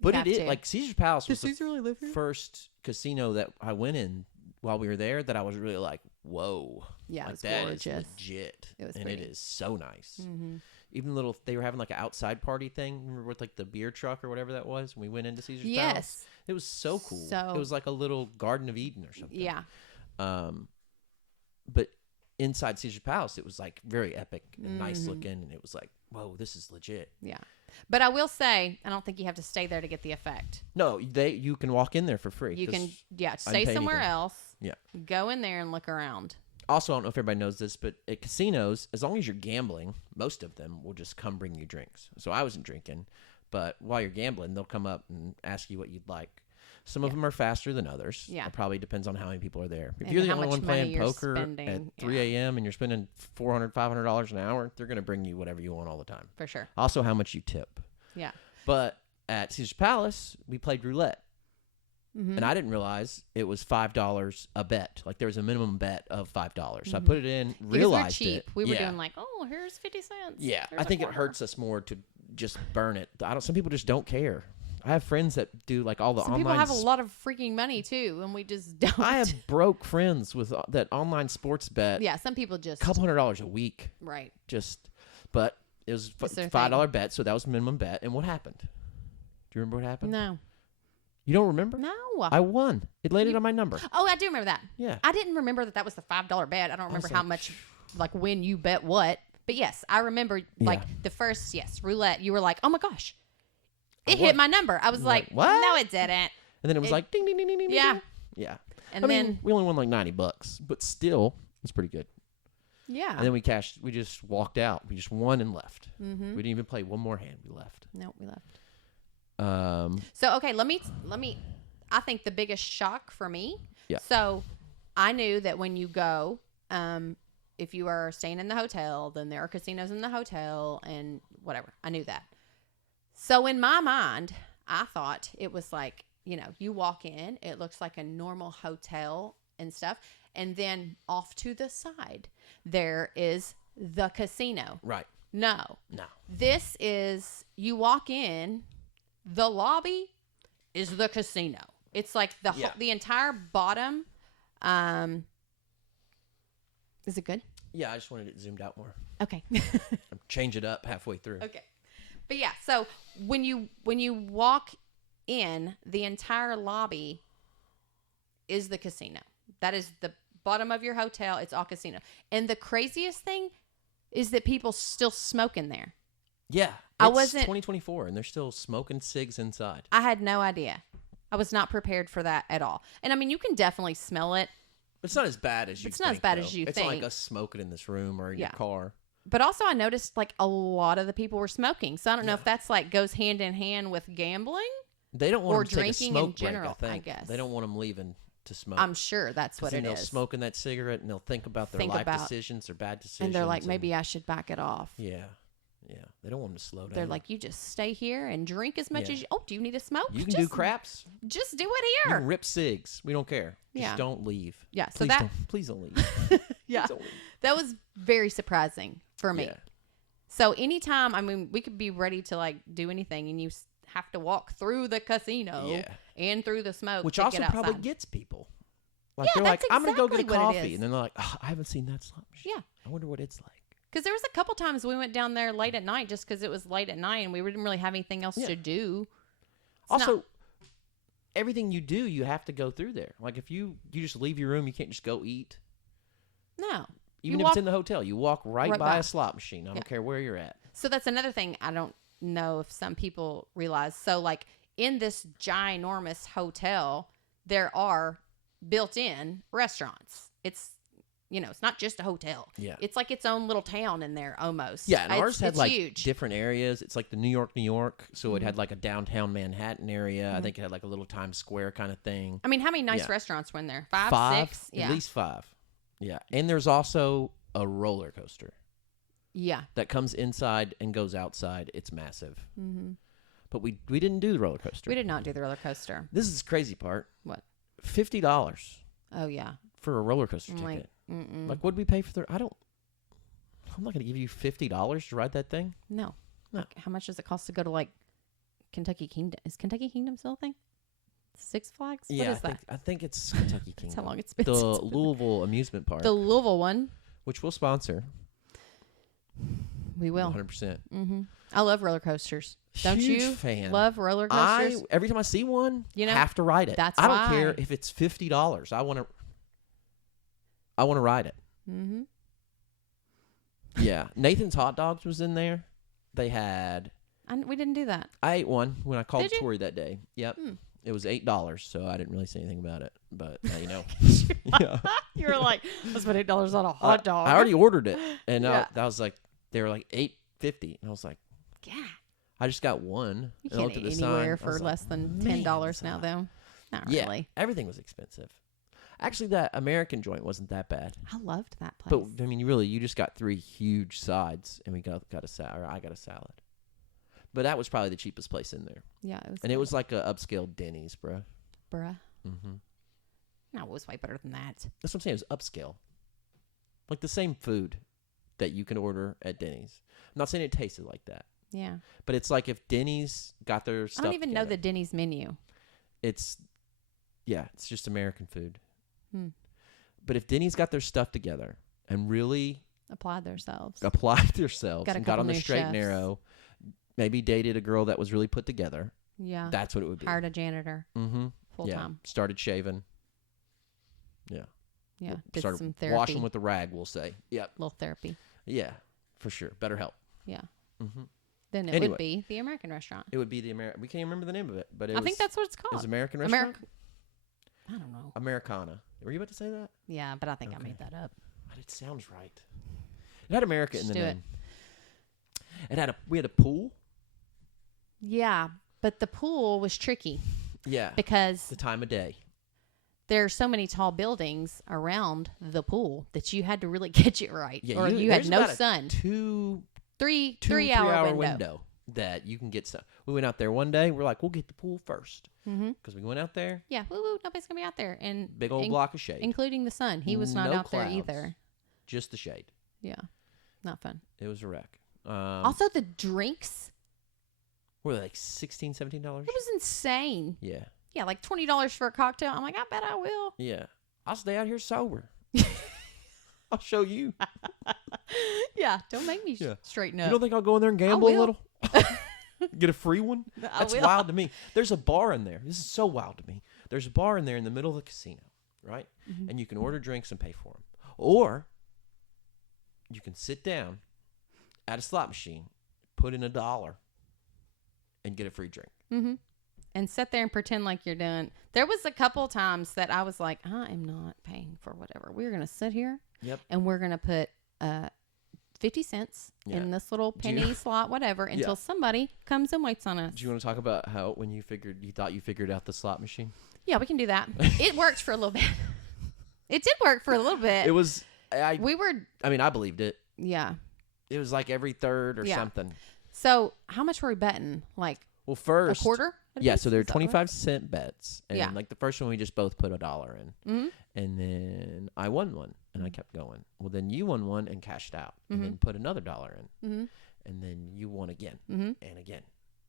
But it is like Caesar's Palace was Does Caesar really live the here? first casino that I went in while we were there that I was really like, whoa. Yeah, like it's that gorgeous. is legit. It was and pretty. it is so nice. Mm-hmm. Even they were having like an outside party thing. Remember with like the beer truck or whatever that was when we went into Caesar's Palace? Yes. It was so cool. So- It was like a little Garden of Eden or something. Yeah. But inside Caesar's Palace, it was like very epic and nice Mm-hmm. looking, and it was like, whoa, this is legit. Yeah. But I will say, I don't think you have to stay there to get the effect. No, you can walk in there for free. You 'cause can, I stay didn't pay somewhere anything. else. Yeah. Go in there and look around. Also, I don't know if everybody knows this, but at casinos, as long as you're gambling, most of them will just come bring you drinks. So I wasn't drinking, but while you're gambling, they'll come up and ask you what you'd like. Some of them are faster than others. Yeah. It probably depends on how many people are there. If And you're the how only much one money playing you're poker spending. at Yeah. 3 a.m. and you're spending $400, $500 an hour, they're going to bring you whatever you want all the time. For sure. Also, how much you tip. Yeah. But at Caesar's Palace, we played roulette. Mm-hmm. And I didn't realize it was $5 a bet. Like there was a minimum bet of $5. So I put it in, realized cheap. it. We were Yeah. doing like, oh, here's 50 cents. Yeah, Here's I a think it quarter. hurts us more to just burn it. Some people just don't care. I have friends that do like all the Some online. people have a lot of freaking money too, and we just don't. I have broke friends with that online sports bet. Yeah, some people just. a couple $100 a week. Right. But it was It's their $5 bet, so that was the minimum bet. And what happened? Do you remember what happened? No. You don't remember? No. I won. It laid it on my number. Oh, I do remember that. Yeah. I didn't remember that was the $5 bet. I don't remember was how like, much, like when you bet what. But yes, I remember like the first, roulette. You were like, oh my gosh, it hit won. my number. I was like, what? no, it didn't. And then it was like ding, ding, ding, ding, ding. Yeah. Ding. Yeah. And I then, mean, we only won like $90, but still, it's pretty good. yeah. And then we just walked out. We just won and left. Mm-hmm. We didn't even play one more hand. We left. No, we left. So okay, let me. I think the biggest shock for me. Yeah. So I knew that when you go, if you are staying in the hotel, then there are casinos in the hotel and whatever. I knew that. So in my mind, I thought it was like, you walk in, it looks like a normal hotel and stuff. And then off to the side, there is the casino. Right. No. This is, you walk in, the lobby is the casino. It's like the entire bottom. Is it good? Yeah, I just wanted it zoomed out more. Okay. Change it up halfway through. Okay. But yeah, so when you walk in, the entire lobby is the casino. That is the bottom of your hotel. It's all casino. And the craziest thing is that people still smoke in there. Yeah. I It's wasn't- 2024, and they're still smoking cigs inside. I had no idea. I was not prepared for that at all. And I mean, you can definitely smell it. It's not as bad as you It's not as think, bad though. as you It's not like think. us smoking in this room or in Yeah. your car. But also I noticed like a lot of the people were smoking. So I don't know if that's like goes hand in hand with gambling. They don't want Or them to take a drinking in smoke general, break, I I think. guess. They don't want them leaving to smoke. I'm sure that's 'Cause what then it they'll is. smoke in that cigarette, and they'll think about their Think life about- decisions or bad decisions. And they're like, maybe I should back it off. Yeah. Yeah. They don't want them to slow down. They're like, you just stay here and drink as much Yeah. as you. Oh, do you need to smoke? you can just, do craps. Just do it You here. can rip cigs. We don't care. Yeah. Just don't leave. Yeah. So Please that, please don't leave. yeah, Please don't leave. that was very surprising for me. Yeah. So anytime, I mean, we could be ready to like do anything, and you have to walk through the casino Yeah. and through the smoke, Which to also get probably outside. gets people. Like Yeah, they're like, that's I'm gonna go get a exactly what it coffee, is. and then they're like, oh, I haven't seen that slot machine. Yeah. I wonder what it's like. Because there was a couple times we went down there late at night just because it was late at night and we didn't really have anything else Yeah. to do. It's Also, not- everything you do, you have to go through there. Like if you just leave your room, you can't just go eat. no. Even You if it's walk- in the hotel, you walk right right by by. a slot machine. I don't care where you're at. So that's another thing I don't know if some people realize. So like in this ginormous hotel, there are built-in restaurants. It's, it's not just a hotel. Yeah. It's like its own little town in there almost. Yeah, and ours had it's like huge. different areas. It's like the New York. So it had like a downtown Manhattan area. I think it had like a little Times Square kind of thing. I mean, how many nice restaurants were in there? 5, 6? At least 5. Yeah. And there's also a roller coaster. Yeah. That comes inside and goes outside. It's massive. Mm-hmm. But we didn't do the roller coaster. We did not do the roller coaster. This is the crazy part. What? $50 Oh, yeah. for a roller coaster ticket. Like, what'd we pay for I'm not going to give you $50 to ride that thing. No. Like, how much does it cost to go to, like, Kentucky Kingdom? Is Kentucky Kingdom still a thing? Six Flags? Yeah, what is that? I think it's Kentucky Kingdom. That's how long it's been. The Louisville amusement park. The Louisville one. Which we'll sponsor. We will. 100%. Mm-hmm. I love roller coasters. Don't Huge you fan. love roller coasters? Every time I see one, you have to ride it. That's I don't why. care if it's $50. I want to ride it. Mm-hmm. Yeah. Nathan's Hot Dogs was in there. They had... We didn't do that. I ate one when I called Did you? Tori that day. Yep. It was $8, so I didn't really say anything about it. But now you know. Yeah. You were like, let's put $8 on a hot dog. I already ordered it. And Yeah. I was like, they were like $8.50. And I was like, Yeah. I just got one. You And I can't looked at eat the anywhere sign. I was for like, less than "Man, $10 it's now, hot." though. Not Yeah, really. everything was expensive. Actually, that American joint wasn't that bad. I loved that place. But I mean, you just got 3 huge sides, and we got a salad. Or I got a salad. But that was probably the cheapest place in there. Yeah, it was. And it was like a upscale Denny's, bruh. Mm-hmm. No, it was way better than that. That's what I'm saying. It was upscale. Like the same food that you can order at Denny's. I'm not saying it tasted like that. Yeah. But it's like if Denny's got their stuff I don't even know together. the Denny's menu. It's just American food. But if Denny's got their stuff together and really applied themselves, and got on the straight and narrow, maybe dated a girl that was really put together. Yeah. That's what it would be. Hired a janitor. Mm-hmm. Full time. Started shaving. Yeah. Yeah. Did Started some therapy. washing with the rag, we'll say. Yep. Little therapy. Yeah, for sure. Better help. Yeah. Mm-hmm. Then it would be the American restaurant. It would be the American. We can't even remember the name of it, but I think that's what it's It called. was American restaurant. I don't know. Americana. Were you about to say that? Yeah, but I think I made that up. But it sounds right. It had America in the do name. We had a pool. Yeah, but the pool was tricky. Yeah. Because the time of day. There are so many tall buildings around the pool that you had to really get it right. Yeah, or you had no sun. Three hour window that you can get some. We went out there one day. We're like, we'll get the pool first. Because we went out there. Yeah, woo, nobody's going to be out there. And big old block of shade. Including the sun. He was not out there either. Just the shade. Yeah, not fun. It was a wreck. Also, the drinks. Were they like $16, $17? It was insane. Yeah. Yeah, like $20 for a cocktail. I'm like, I bet I will. Yeah. I'll stay out here sober. I'll show you. Yeah, don't make me straighten up. You don't think I'll go in there and gamble a little? Get a free one? That's wild to me. There's a bar in there. This is so wild to me. There's a bar in there in the middle of the casino, right? Mm-hmm. And you can order drinks and pay for them. Or you can sit down at a slot machine, put in $1, and get a free drink. Mm-hmm. And sit there and pretend like you're doing. There was a couple times that I was like, I am not paying for whatever. We're going to sit here and we're going to put 50 cents in this little penny slot, whatever, until somebody comes and waits on us. Do you want to talk about how when you thought you figured out the slot machine? Yeah, we can do that. It worked for a little bit. It did work for a little bit. It was. I believed it. Yeah. It was like every third or something. So how much were we betting? Like, well, first a quarter? Yeah, so they're 25-cent bets. And like the first one, we just both put $1 in. Mm-hmm. And then I won one, and I kept going. Well, then you won one and cashed out, and then put another $1 in. Mm-hmm. And then you won again and again.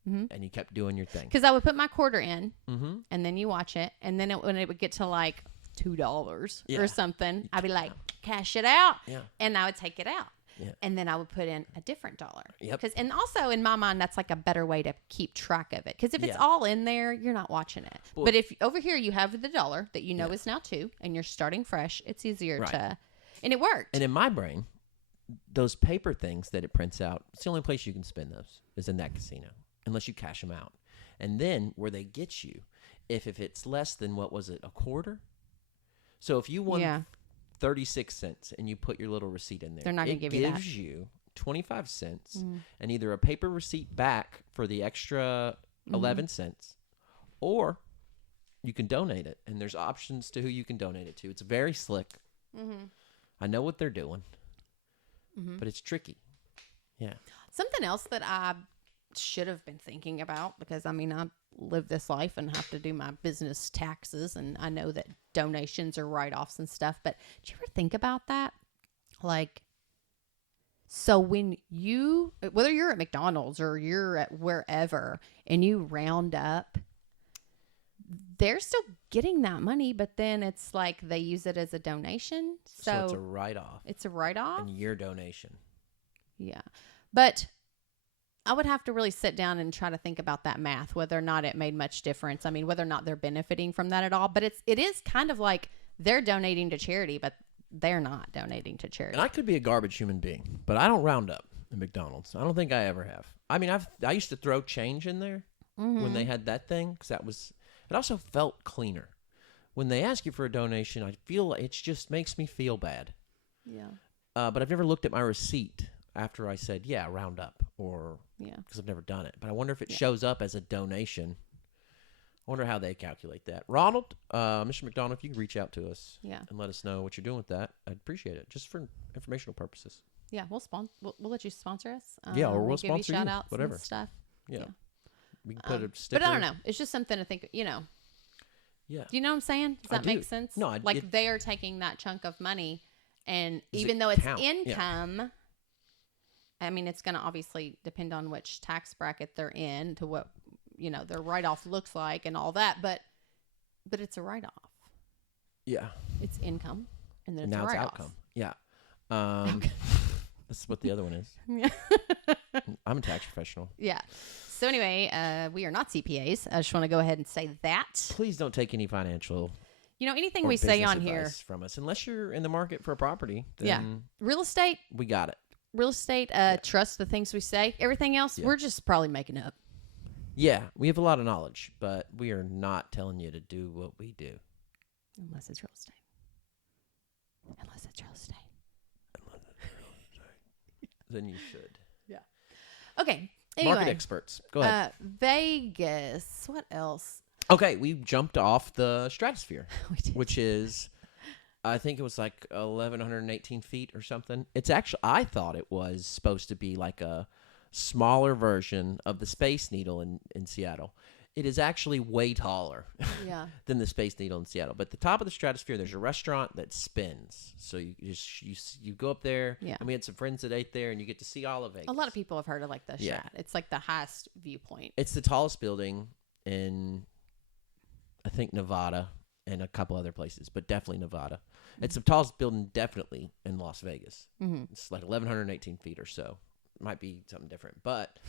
Mm-hmm. And you kept doing your thing. Because I would put my quarter in, and then you watch it. And then when it would get to like $2 or something, I'd be like, cash it out. Yeah. And I would take it out. Yeah. And then I would put in a different $1. Yep. And also in my mind, that's like a better way to keep track of it. Because if it's all in there, you're not watching it. Well, but if over here you have the $1 that you know is now $2 and you're starting fresh, it's easier to. And it worked. And in my brain, those paper things that it prints out, it's the only place you can spend those is in that casino, unless you cash them out. And then where they get you, if it's less than, what was it, a quarter? So if you won 36 cents and you put your little receipt in there, they're not going to give you that. It gives you 25 cents and either a paper receipt back for the extra 11 cents, or you can donate it. And there's options to who you can donate it to. It's very slick. I know what they're doing, but it's tricky. Yeah. Something else that I should have been thinking about, because I mean, I live this life and have to do my business taxes, and I know that donations are write-offs and stuff, but did you ever think about that? Like, so when you, whether you're at McDonald's or you're at wherever and you round up, they're still getting that money, but then it's like they use it as a donation. So it's a write-off. It's a write-off? And your donation. Yeah. But I would have to really sit down and try to think about that math, whether or not it made much difference. I mean, whether or not they're benefiting from that at all. But it is kind of like they're donating to charity, but they're not donating to charity. And I could be a garbage human being, but I don't round up at McDonald's. I don't think I ever have. I mean, I used to throw change in there when they had that thing, because it also felt cleaner. When they ask you for a donation, I feel it just makes me feel bad. Yeah. But I've never looked at my receipt after I said, round up, or because I've never done it. But I wonder if it shows up as a donation. I wonder how they calculate that. Ronald, Mr. McDonald, if you can reach out to us and let us know what you're doing with that, I'd appreciate it, just for informational purposes. Yeah, we'll let you sponsor us. Or we'll give you sponsor shout outs whatever. And stuff. Yeah. We can put a sticker. But I don't know. It's just something to think, Yeah. Do you know what I'm saying? Does that make sense? No, they are taking that chunk of money, and even though it's income, I mean, it's going to obviously depend on which tax bracket they're in, to what, their write-off looks like and all that, but it's a write-off. Yeah. It's income, and then now it's a write-off. outcome. Yeah. This is what the other one is. Yeah. I'm a tax professional. Yeah. So anyway, we are not CPAs. I just want to go ahead and say that. Please don't take any financial anything we say on here from us, unless you're in the market for a property. Then real estate. We got it. Real estate, trust the things we say. Everything else, we're just probably making up. Yeah, we have a lot of knowledge, but we are not telling you to do what we do. Unless it's real estate. Unless it's real estate. Then you should. Yeah. Okay. Anyway, market experts. Go ahead. Vegas. What else? Okay, we jumped off the stratosphere, We did. which is, I think it was like 1,118 feet or something. It's actually, I thought it was supposed to be like a smaller version of the Space Needle in Seattle. It is actually way taller than the Space Needle in Seattle. But at the top of the stratosphere, there's a restaurant that spins. So you go up there, and we had some friends that ate there, and you get to see all of Vegas. A lot of people have heard of like the Strat. It's like the highest viewpoint. It's the tallest building in, I think, Nevada and a couple other places, but definitely Nevada. It's the tallest building definitely in Las Vegas. It's like 1,118 feet or so. Might be something different, but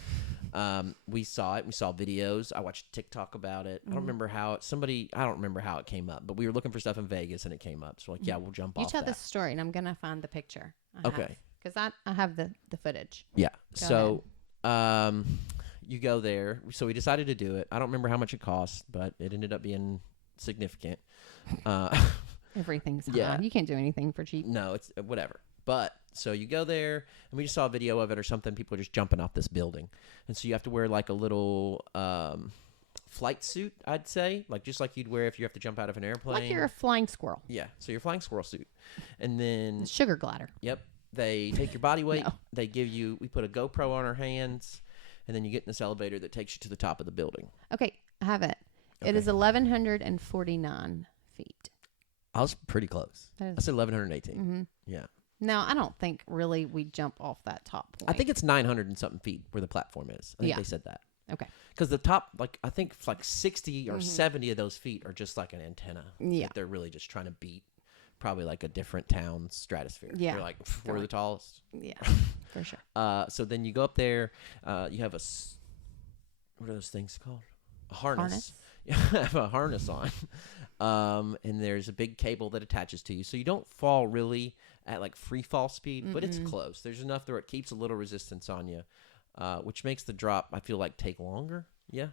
we saw it. We saw videos. I watched TikTok about it. I don't remember how it came up, but we were looking for stuff in Vegas and it came up. So like, we'll jump off. You tell that. the story, and I'm gonna find the picture. Okay, because I have the footage. Yeah. So you go there. So we decided to do it. I don't remember how much it cost, but it ended up being significant. Everything's high. Yeah. You can't do anything for cheap. No, it's whatever. But so you go there, and we just saw a video of it or something. People are just jumping off this building, and so you have to wear like a little flight suit, I'd say, like just like you'd wear if you have to jump out of an airplane. Like you're a flying squirrel. Yeah, so your flying squirrel suit, and then the sugar glider. Yep, they take your body weight. They give you. We put a GoPro on our hands, and then you get in this elevator that takes you to the top of the building. Okay, I have it. Okay. It is 1,149 feet. I was pretty close. I said 1,118. Mm-hmm. Yeah. No, I don't think really we jump off that top point. I think it's 900 and something feet where the platform is. I think they said that. Okay. Because the top, like I think like 60 or 70 of those feet are just like an antenna. Yeah. They're really just trying to beat probably like a different town's stratosphere. Yeah. They're like, we're the tallest. Yeah, for sure. So then you go up there. You have what are those things called? A harness. You have a harness on. And there's a big cable that attaches to you. So you don't fall really at like free fall speed, but it's close. There's enough where it keeps a little resistance on you, which makes the drop, I feel like, take longer. Yeah.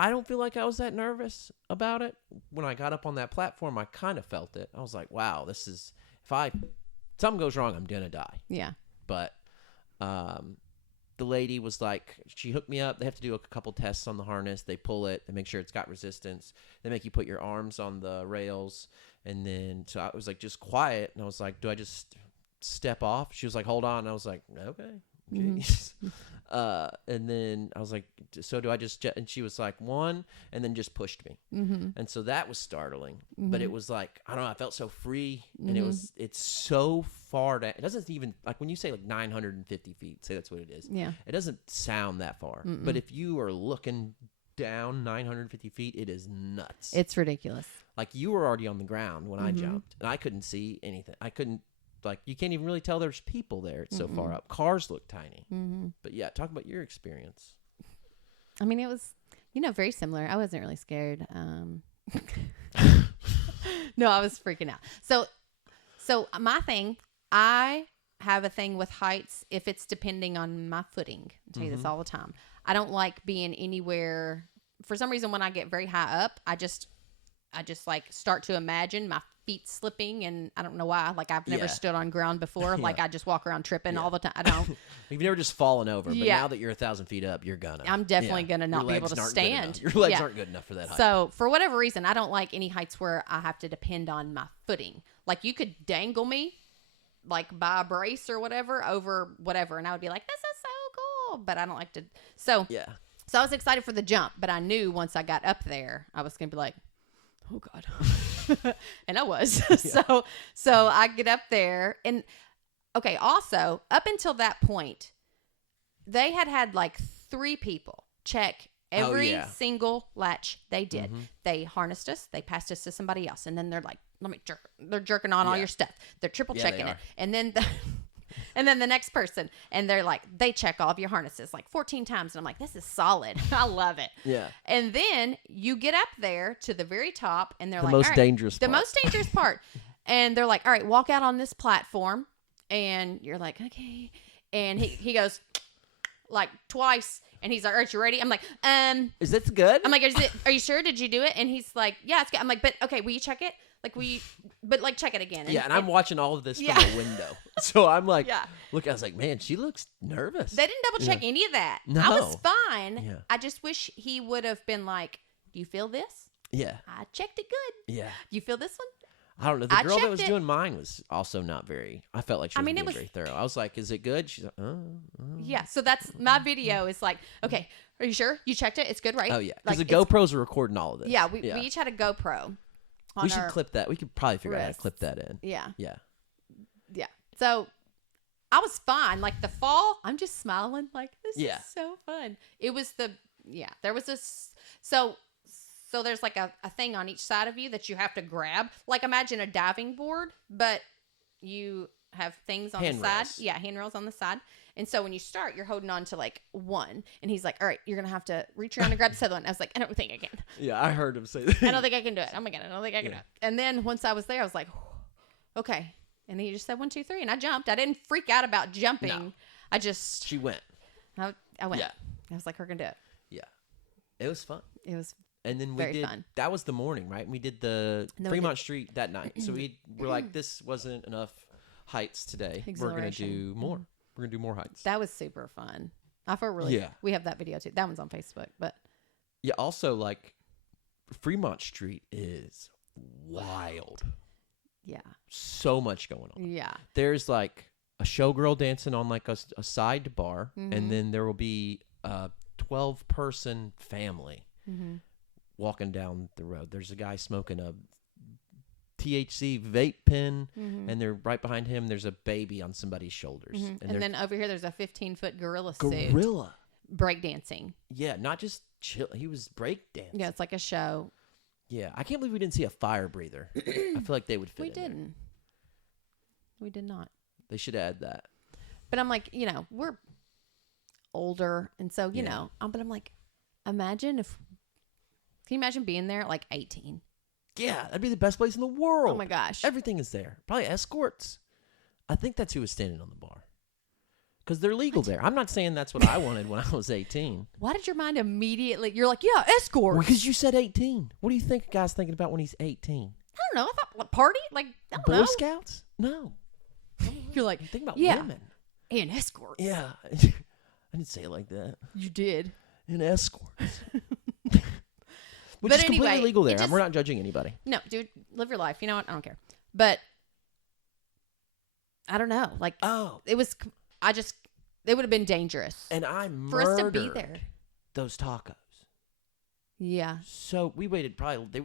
I don't feel like I was that nervous about it. When I got up on that platform, I kind of felt it. I was like, wow, this is, something goes wrong, I'm going to die. Yeah. But the lady was like, she hooked me up. They have to do a couple tests on the harness. They pull it. They make sure it's got resistance. They make you put your arms on the rails. And then, so I was like, just quiet. And I was like, do I just step off? She was like, hold on. And I was like, okay. Jeez. And then I was like, so do I just, and she was like, one, and then just pushed me. And so that was startling, but it was like, I don't know, I felt so free, and it's so far down. It doesn't even, like when you say like 950 feet, say that's what it is. Yeah. It doesn't sound that far, but if you are looking down 950 feet, it is nuts. It's ridiculous. Like you were already on the ground when I jumped, and I couldn't see anything. I couldn't, like, you can't even really tell there's people there. It's so far up. Cars look tiny. But yeah, talk about your experience. I mean, it was, very similar. I wasn't really scared. No, I was freaking out. So my thing, I have a thing with heights if it's depending on my footing. I tell you this all the time. I don't like being anywhere. For some reason, when I get very high up, I just like start to imagine my feet slipping, and I don't know why. Like I've never stood on ground before. Like I just walk around tripping all the time. I don't. You've never just fallen over, but now that you're 1,000 feet up, you're gonna. I'm definitely gonna not be able to stand. Your legs aren't good enough for that height. So for whatever reason, I don't like any heights where I have to depend on my footing. Like you could dangle me, like by a brace or whatever over whatever, and I would be like, "This is so cool," but I don't like to. So I was excited for the jump, but I knew once I got up there, I was gonna be like, oh God. And I was. So I get up there, and okay, also up until that point, they had like 3 people check every single latch they did. They harnessed us, they passed us to somebody else, and then they're like, they're jerking on all your stuff. They're triple checking it. And then the next person, and they're like, they check all of your harnesses like 14 times. And I'm like, this is solid. I love it. Yeah. And then you get up there to the very top, and they're like, most dangerous part. And they're like, all right, walk out on this platform. And you're like, okay. And he goes like twice. And he's like, all right, you ready? I'm like, is this good? I'm like, are you sure? Did you do it? And he's like, yeah, it's good. I'm like, but okay, will you check it? Like, check it again. And I'm watching all of this from a window. So I'm like, look, I was like, man, she looks nervous. They didn't double check any of that. No. I was fine. Yeah. I just wish he would have been like, do you feel this? Yeah. I checked it good. Yeah. You feel this one? I don't know. The girl that was doing mine was also not very, I felt like she was being very thorough. I was like, is it good? She's like, Yeah. So that's my video is like, okay, are you sure? You checked it? It's good, right? Oh, yeah. Because the GoPros are recording all of this. Yeah. We each had a GoPro. We should clip that. We could probably figure out how to clip that in. Yeah. Yeah. Yeah. So I was fine. Like the fall, I'm just smiling. Like, this is so fun. It was there was this. So there's like a thing on each side of you that you have to grab. Like imagine a diving board, but you have things on the side. Yeah. Handrails on the side. And so when you start, you're holding on to like one. And he's like, all right, you're going to have to reach around and grab this other one. I was like, I don't think I can. Yeah, I heard him say that. I don't think I can do it. Oh my God, I don't think I can do it. And then once I was there, I was like, okay. And he just said 1, 2, 3. And I jumped. I didn't freak out about jumping. No. I just. She went. I went. Yeah. I was like, we're going to do it. Yeah. It was fun. It was And then very fun. That was the morning, right? We did the Fremont Street that night. So we were like, this wasn't enough heights today. We're going to do more. We're going to do more heights. That was super fun. I felt really we have that video too. That one's on Facebook, but yeah, also like Fremont Street is wild. Yeah. So much going on. Yeah. There's like a showgirl dancing on like a side bar, and then there will be a 12-person family walking down the road. There's a guy smoking a THC vape pen, and they're right behind him. There's a baby on somebody's shoulders, and then over here there's a 15-foot gorilla suit. Breakdancing. Yeah, not just chill. He was breakdancing. Yeah, it's like a show. Yeah, I can't believe we didn't see a fire breather. I feel like they would fit. We didn't. We did not. They should add that. But I'm like, we're older, and so know. But I'm like, can you imagine being there at like 18? Yeah, that'd be the best place in the world. Oh my gosh. Everything is there. Probably escorts. I think that's who was standing on the bar. because they're legal there. I'm not saying that's what I wanted when I was 18. Why did your mind immediately? You're like, yeah, escorts. Because you said 18. What do you think a guy's thinking about when he's 18? I don't know. I thought like, party, like I don't Boy know. Scouts? No. You're like, Think about yeah, women. and escorts. Yeah. I didn't say it like that. You did. And escorts. Which But is completely anyway, legal there. it just- We're not judging anybody. No, dude, live your life. You know what? I don't care. But I don't know. Like, Oh. it was. It would have been dangerous And I for us to murdered be there. those tacos. Yeah. So we waited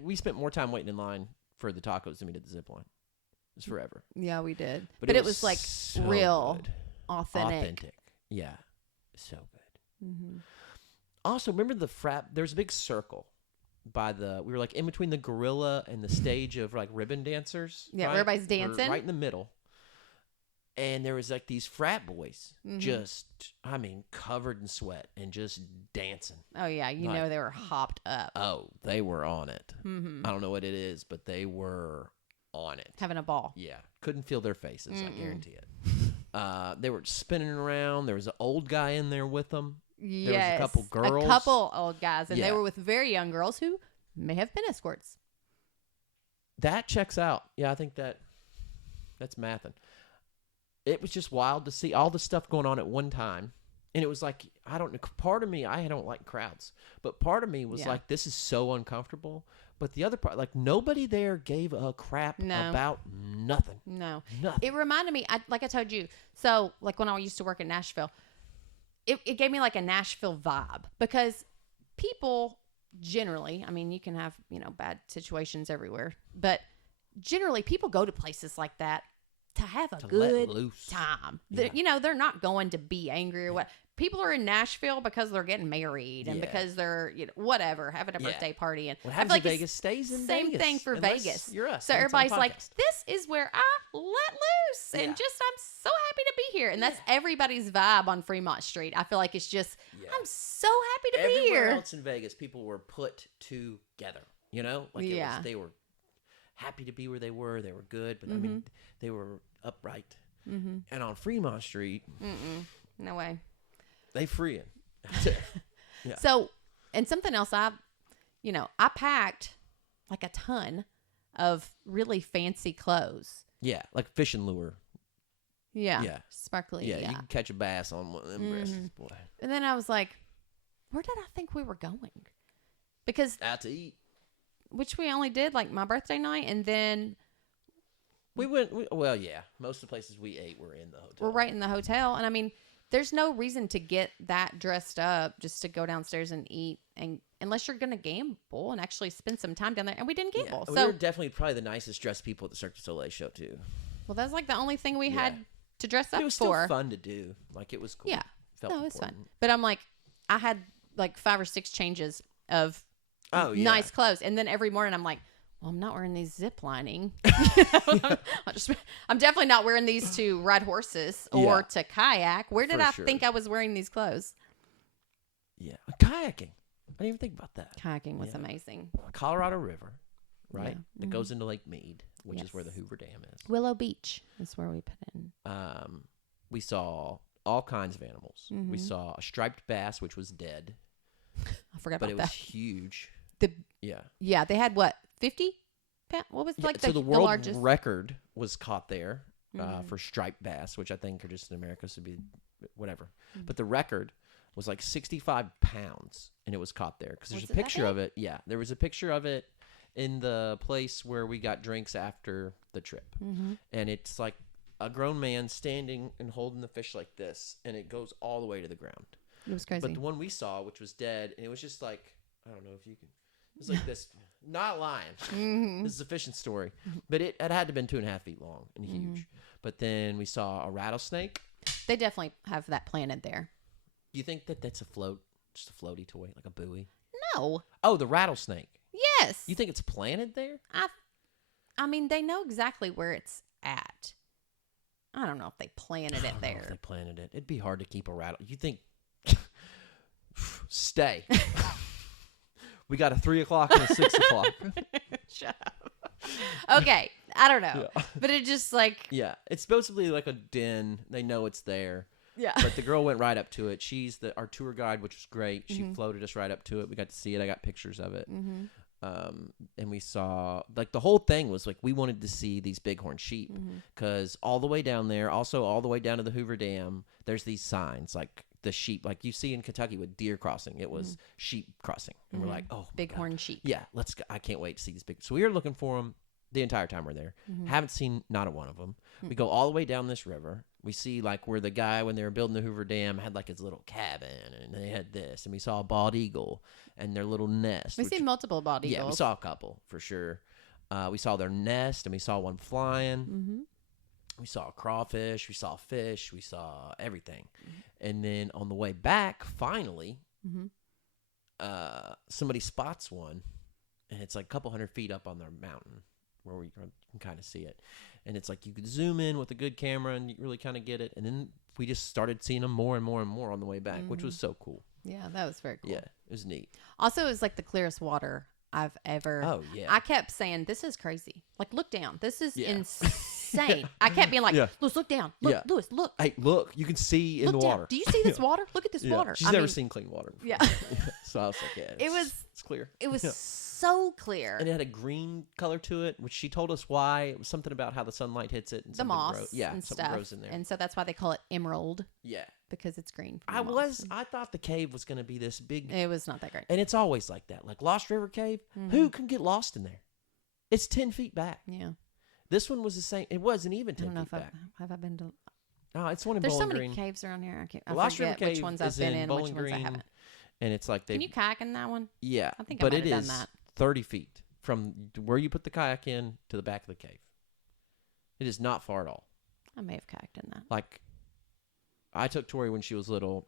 we spent more time waiting in line for the tacos than we did the zip line. It was forever. Yeah, we did. But it was like so real, good. authentic. Yeah. So good. Mm-hmm. Also, remember there's a big circle we were like in between the gorilla and the stage of like ribbon dancers. Yeah, right? everybody's We were dancing. right in the middle. And there was like these frat boys Mhm. just, covered in sweat and just dancing. Oh yeah, you Like- know they were hopped up. Oh, they were on it. Mm-hmm. I don't know what it is, but they were on it. Having a ball. Yeah. Couldn't feel their faces, I Mm-mm. guarantee it. They were spinning around. There was an old guy in there with them. Yes. was a couple girls. A couple old guys, and Yeah. they were with very young girls who may have been escorts. That checks out. Yeah, I think that's mathing. It was just wild to see all the stuff going on at one time. And it was like, I don't know, part of me, I don't like crowds, but part of me was Yeah. like, this is so uncomfortable. But the other part, like nobody there gave a crap No. about nothing. No. Nothing. It reminded me, like I told you, so like when I used to work in Nashville, it gave me like a Nashville vibe because people generally, I mean, you can have, bad situations everywhere, but generally people go to places like that to have a To let good loose. time. Yeah. They're not going to be angry or what. People are in Nashville because they're getting married and Yeah. because they're, whatever, having a Yeah. birthday party. And What I happens feel in like Vegas stays in same Vegas. thing for unless Vegas. You're us. So and it's on everybody's like, podcast. this is where I let loose. And Yeah. I'm so happy to be here. And that's Yeah. everybody's vibe on Fremont Street. I feel like it's just, Yeah. I'm so happy to be Everywhere here. else in Vegas, people were put together. Like Yeah. they were happy to be where they were. They were good, but Mm-hmm. they were upright. Mm-hmm. And on Fremont Street, No way. they freeing. Yeah. So, and something else I packed like a ton of really fancy clothes. Yeah, like fishing lure. Yeah. Yeah. Sparkly. Yeah, Yeah. you can catch a bass on one of them breasts, boy. And then I was like, where did I think we were going? Because, Out to eat. which we only did like my birthday night. And then We went, most of the places we ate were in the hotel. we're right in the hotel. And I mean, there's no reason to get that dressed up just to go downstairs and eat, and unless you're going to gamble and actually spend some time down there. And we didn't Yeah, gamble. we So, were definitely probably the nicest dressed people at the Cirque du Soleil show, too. well, that's like the only thing we Yeah. had to dress But up it was for. still fun to do. Like, it was cool. Yeah. Felt No, it's fun. important. But I'm like, I had like 5 or 6 changes of Oh, yeah. nice clothes. And then every morning I'm like, well, I'm not wearing these zip lining. I'm definitely not wearing these to ride horses or Yeah. to kayak. Where did For I sure. think I was wearing these clothes? Yeah. Kayaking. I didn't even think about that. Kayaking was Yeah. amazing. Colorado River, right? Yeah. That goes into Lake Mead, which is where the Yes. Hoover Dam is. Willow Beach is where we put in. We saw all kinds of animals. We Mhm. saw a striped bass, which was dead, I forgot but about it was that. huge. Yeah. Yeah, they had what, 50 pounds? What was like so the the world largest? record was caught there Mhm. for striped bass, which I think are just in America, so it'd be whatever. Mhm. But the record was like 65 pounds, and it was caught there because there's Was a it that picture of it. Yeah, there was a picture of it in the place where we got drinks after the trip, Mhm. and it's like a grown man standing and holding the fish like this, and it goes all the way to the ground. It was crazy. But the one we saw, which was dead, and it was just like, I don't know if you can, it was like this, not lying. Mhm. This is a fishing story, but it had to have been 2.5 feet long and huge. But then we saw a rattlesnake. They definitely have that planted there. You think that that's a float, just a floaty toy, like a buoy? No. Oh, the rattlesnake. Yes. You think it's planted there? I mean, they know exactly where it's at. I don't know if they planted I it don't know if there. they planted it. It'd be hard to keep a rattle. You think? Stay. We got a 3 o'clock and a 6 o'clock. Shut up. Okay, I don't know, Yeah. but it just like Yeah, it's supposed to be like a den. They know it's there. Yeah. But the girl went right up to it. She's our tour guide, which was great. She floated us right up to it. We got to see it. I got pictures of it. And we saw, like, the whole thing was, like, we wanted to see these bighorn sheep because all the way down there, also all the way down to the Hoover Dam, there's these signs, like, the sheep, like you see in Kentucky with deer crossing. It was sheep crossing. And we're like, oh, bighorn sheep. Yeah, let's go. I can't wait to see these big. So we were looking for them the entire time we're there. Haven't seen not a one of them. We go all the way down this river. We see, like, where the guy, when they were building the Hoover Dam, had, like, his little cabin, and they had this. And we saw a bald eagle and their little nest. We see multiple bald eagles. Yeah, we saw a couple for sure. We saw their nest, and we saw one flying. We saw a crawfish. We saw fish. We saw everything. And then on the way back, finally, somebody spots one, and it's like a couple 100 feet up on their mountain where we can kind of see it. And it's like you could zoom in with a good camera and you really kind of get it. And then we just started seeing them more and more and more on the way back, which was so cool. Yeah, that was very cool. Yeah, it was neat. Also, it was like the clearest water I've ever. Oh, yeah. I kept saying, this is crazy. Like, look down. This is insane. I kept being like, Lewis, look down. Look, Lewis, look. Hey, look, you can see in the down. water. Do you see this water? Look at this water. She's never seen clean water before. Yeah. So I was like, it's clear. It was so clear. And it had a green color to it, which she told us why. It was something about how the sunlight hits it. And the moss something and stuff. grows in there. And so that's why they call it emerald. Yeah. Because it's green. I thought the cave was going to be this big. It was not that great. And it's always like that. Like Lost River Cave, who can get lost in there? It's 10 feet back. Yeah. This one was the same. It wasn't even 10 feet back. Have I been to? No, it's one in There's Bowling so many Green. caves around here. I Lost River forget Cave which ones I've been in, Bowling which ones I Green, haven't. And it's like Can you kayak in that one? Yeah, I think but I might it have is done that. 30 feet from where you put the kayak in to the back of the cave. It is not far at all. I may have kayaked in that. Like, I took Tori when she was little.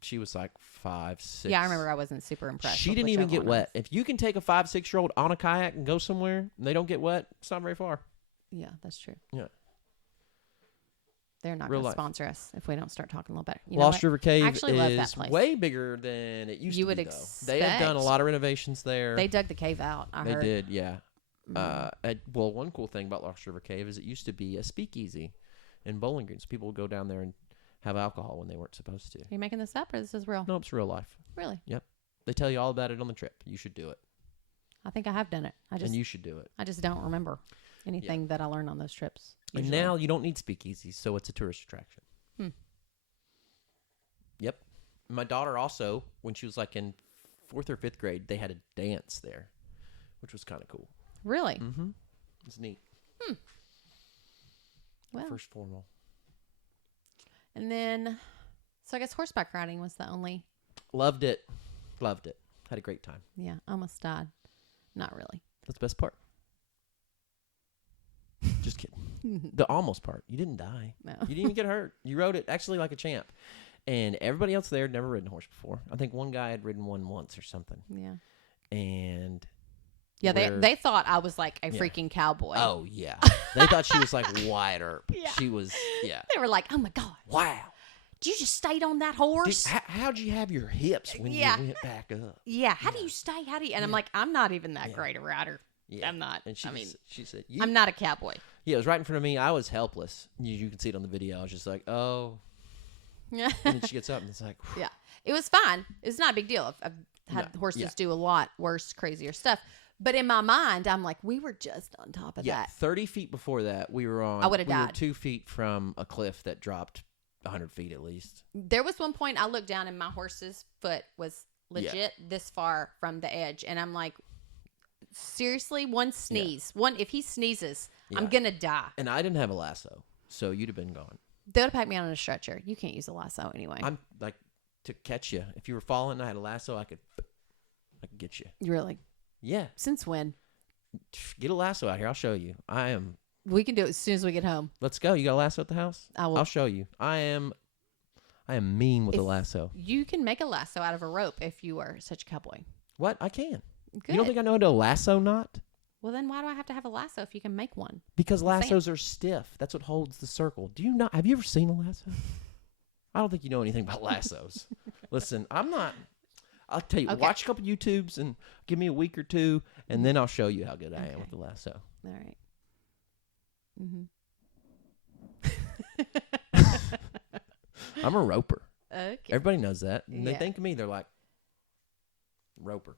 She was like 5, 6. Yeah, I remember I wasn't super impressed. She didn't even get wet. If you can take a 5, 6-year-old on a kayak and go somewhere and they don't get wet, it's not very far. Yeah, that's true. Yeah. They're not going to sponsor us if we don't start talking a little better. Lost River Cave is way bigger than it used to be, though. Expect. They have done a lot of renovations there. They dug the cave out, I heard. They did, yeah. Well, one cool thing about Lost River Cave is it used to be a speakeasy in Bowling Green. So people would go down there and have alcohol when they weren't supposed to. Are you making this up or this is real? No, it's real life. Really? Yep. They tell you all about it on the trip. You should do it. I think I have done it. And you should do it. I just don't remember anything that I learned on those trips. Usually. And now you don't need speakeasies, so it's a tourist attraction. Yep. My daughter also, when she was like in 4th or 5th grade, they had a dance there, which was kind of cool. Really? Mm-hmm. It was neat. Well. First formal. And then, so I guess horseback riding was the only. Loved it. Loved it. Had a great time. Yeah, almost died. Not really. That's the best part. Just kidding. The almost part. You didn't die. No. You didn't even get hurt. You rode it actually like a champ. And everybody else there had never ridden a horse before. I think one guy had ridden one once or something. Yeah. And yeah, they thought I was like a freaking cowboy. Oh, yeah. They thought she was like Wyatt Earp. Yeah. She was, yeah. They were like, oh my God. Wow. You just stayed on that horse? Dude, how'd you have your hips when you went back up? Yeah. How do you stay? How do you? And I'm like, I'm not even that great a rider. Yeah. I'm not. And she said, I'm not a cowboy. Yeah, it was right in front of me. I was helpless. You can see it on the video. I was just like, oh. Yeah. And then she gets up and it's like, whew. Yeah. It was fine. It's not a big deal. I've had horses do a lot worse, crazier stuff. But in my mind, I'm like, we were just on top of that. 30 feet before that, we were on. I would have died. We were 2 feet from a cliff that dropped 100 feet at least. There was one point I looked down and my horse's foot was legit this far from the edge. And I'm like, seriously, one sneeze. If he sneezes, I'm going to die. And I didn't have a lasso, so you'd have been gone. They would have packed me on a stretcher. You can't use a lasso anyway. I'm like, to catch you. If you were falling and I had a lasso, I could get you. Really? Yeah. Since when? Get a lasso out here. I'll show you. We can do it as soon as we get home. Let's go. You got a lasso at the house? I'll show you. I am mean with a lasso. You can make a lasso out of a rope if you are such a cowboy. What? I can. Good. You don't think I know how to lasso knot? Well, then why do I have to have a lasso if you can make one? Because lassos are stiff. That's what holds the circle. Do you not? Have you ever seen a lasso? I don't think you know anything about lassos. Listen, I'm not. I'll tell you, watch a couple YouTubes and give me a week or two, and then I'll show you how good I am with the lasso. All right. Mm-hmm. I'm a roper. Okay. Everybody knows that. When they Yeah. think of me, they're like, roper.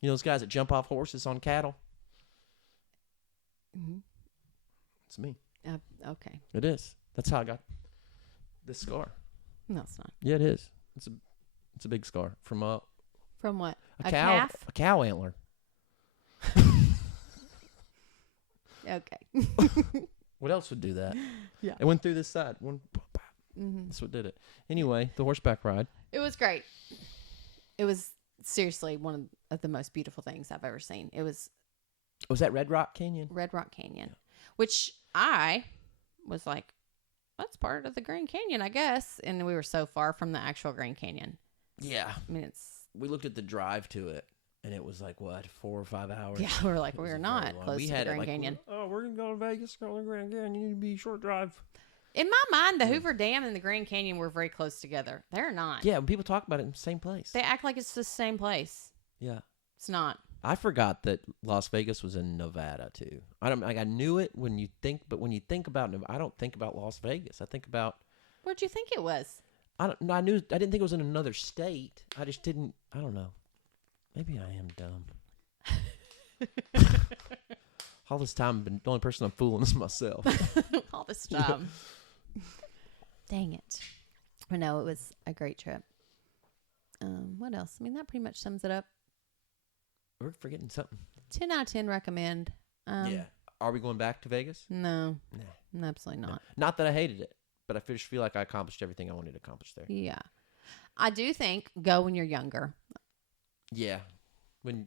You know those guys that jump off horses on cattle? Mhm. It's me. Okay. It is. That's how I got this scar. No, it's not. Yeah, it is. It's a big scar from From what? a calf? cow antler. Okay. What else would do that? Yeah. It went through this side. Mm-hmm. That's what did it. Anyway, the horseback ride. It was great. It was seriously one of the most beautiful things I've ever seen. It was Was that Red Rock Canyon? Red Rock Canyon, which I was like, that's part of the Grand Canyon, I guess. And we were so far from the actual Grand Canyon. Yeah. I mean, it's... We looked at the drive to it, and it was like, what, 4 or 5 hours? Yeah, we were like, It was we're very not long. close We to the had it Grand like, Canyon. we're going to go to Vegas, go to the Grand Canyon. You need to be a short drive. In my mind, the Hoover Dam and the Grand Canyon were very close together. They're not. Yeah, when people talk about it in the same place. They act like it's the same place. Yeah. It's not. I forgot that Las Vegas was in Nevada too. I knew it when you think about Nevada, I don't think about Las Vegas. I think about Where'd you think it was? I didn't think it was in another state. I just didn't. I don't know. Maybe I am dumb. All this time, the only person I'm fooling is myself. All this time. Dang it. But no, it was a great trip. What else? I mean, that pretty much sums it up. We're forgetting something. 10 out of 10 recommend. Yeah. Are we going back to Vegas? No. Nah. Absolutely not. No. Not that I hated it, but I just feel like I accomplished everything I wanted to accomplish there. Yeah. I do think go when you're younger. Yeah.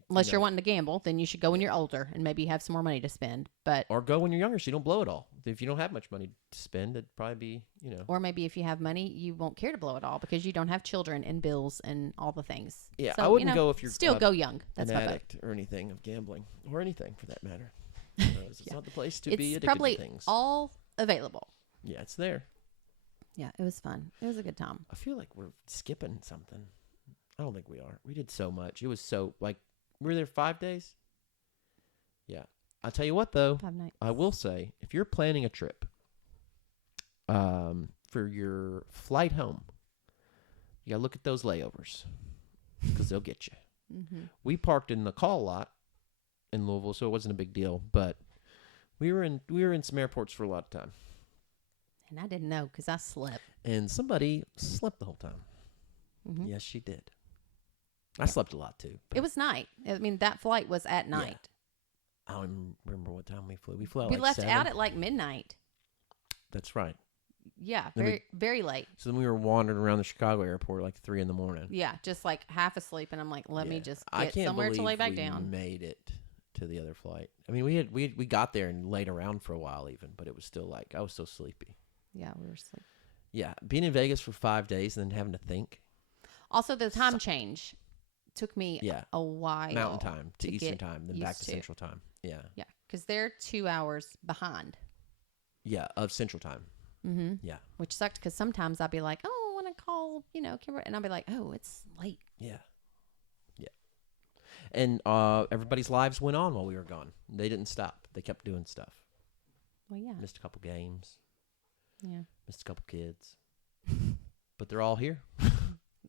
Unless you're wanting to gamble, then you should go when you're older and maybe have some more money to spend. Or go when you're younger so you don't blow it all. If you don't have much money to spend, it'd probably be, Or maybe if you have money, you won't care to blow it all because you don't have children and bills and all the things. Yeah, So, I wouldn't go if you're still go young. That's an my vote. addict or anything of gambling or anything for that matter. It's Yeah. not the place to It's be addicted probably to things. all available. Yeah, it's there. Yeah, it was fun. It was a good time. I feel like we're skipping something. I don't think we are. We did so much. It was so we were there 5 days. Yeah. I'll tell you what though. 5 nights. I will say, if you're planning a trip for your flight home, you gotta look at those layovers because they'll get you. Mm-hmm. We parked in the call lot in Louisville, so it wasn't a big deal. But we were in some airports for a lot of time, And I didn't know because I slept. and somebody slept the whole time. Mm-hmm. Yes, she did. I slept a lot too. It was night. I mean, that flight was at night. I don't even remember what time we flew. We flew out We like left 7. out at like midnight. That's right. Yeah, Then very, very late. So then we were wandering around the Chicago airport like 3 a.m. Yeah, just like half asleep, and I'm like, let me Yeah. just I get can't somewhere to lay believe back we down. made it to the other flight. I mean, we got there and laid around for a while even, but it was still like I was so sleepy. Yeah, we were asleep. Yeah, being in Vegas for 5 days and then having to think. Also, the time change took me Yeah. a while. Mountain time to Eastern get time, then back used to to. Central time. Yeah. Yeah, because they're 2 hours behind. Yeah, of Central time. Mm-hmm. Yeah. Which sucked because sometimes I'd be like, oh, I want to call, Kimber, and I'll be like, oh, it's late. Yeah. Yeah. And everybody's lives went on while we were gone. They didn't stop. They kept doing stuff. Well, yeah. Missed a couple games. Yeah. Missed a couple kids. But they're all here.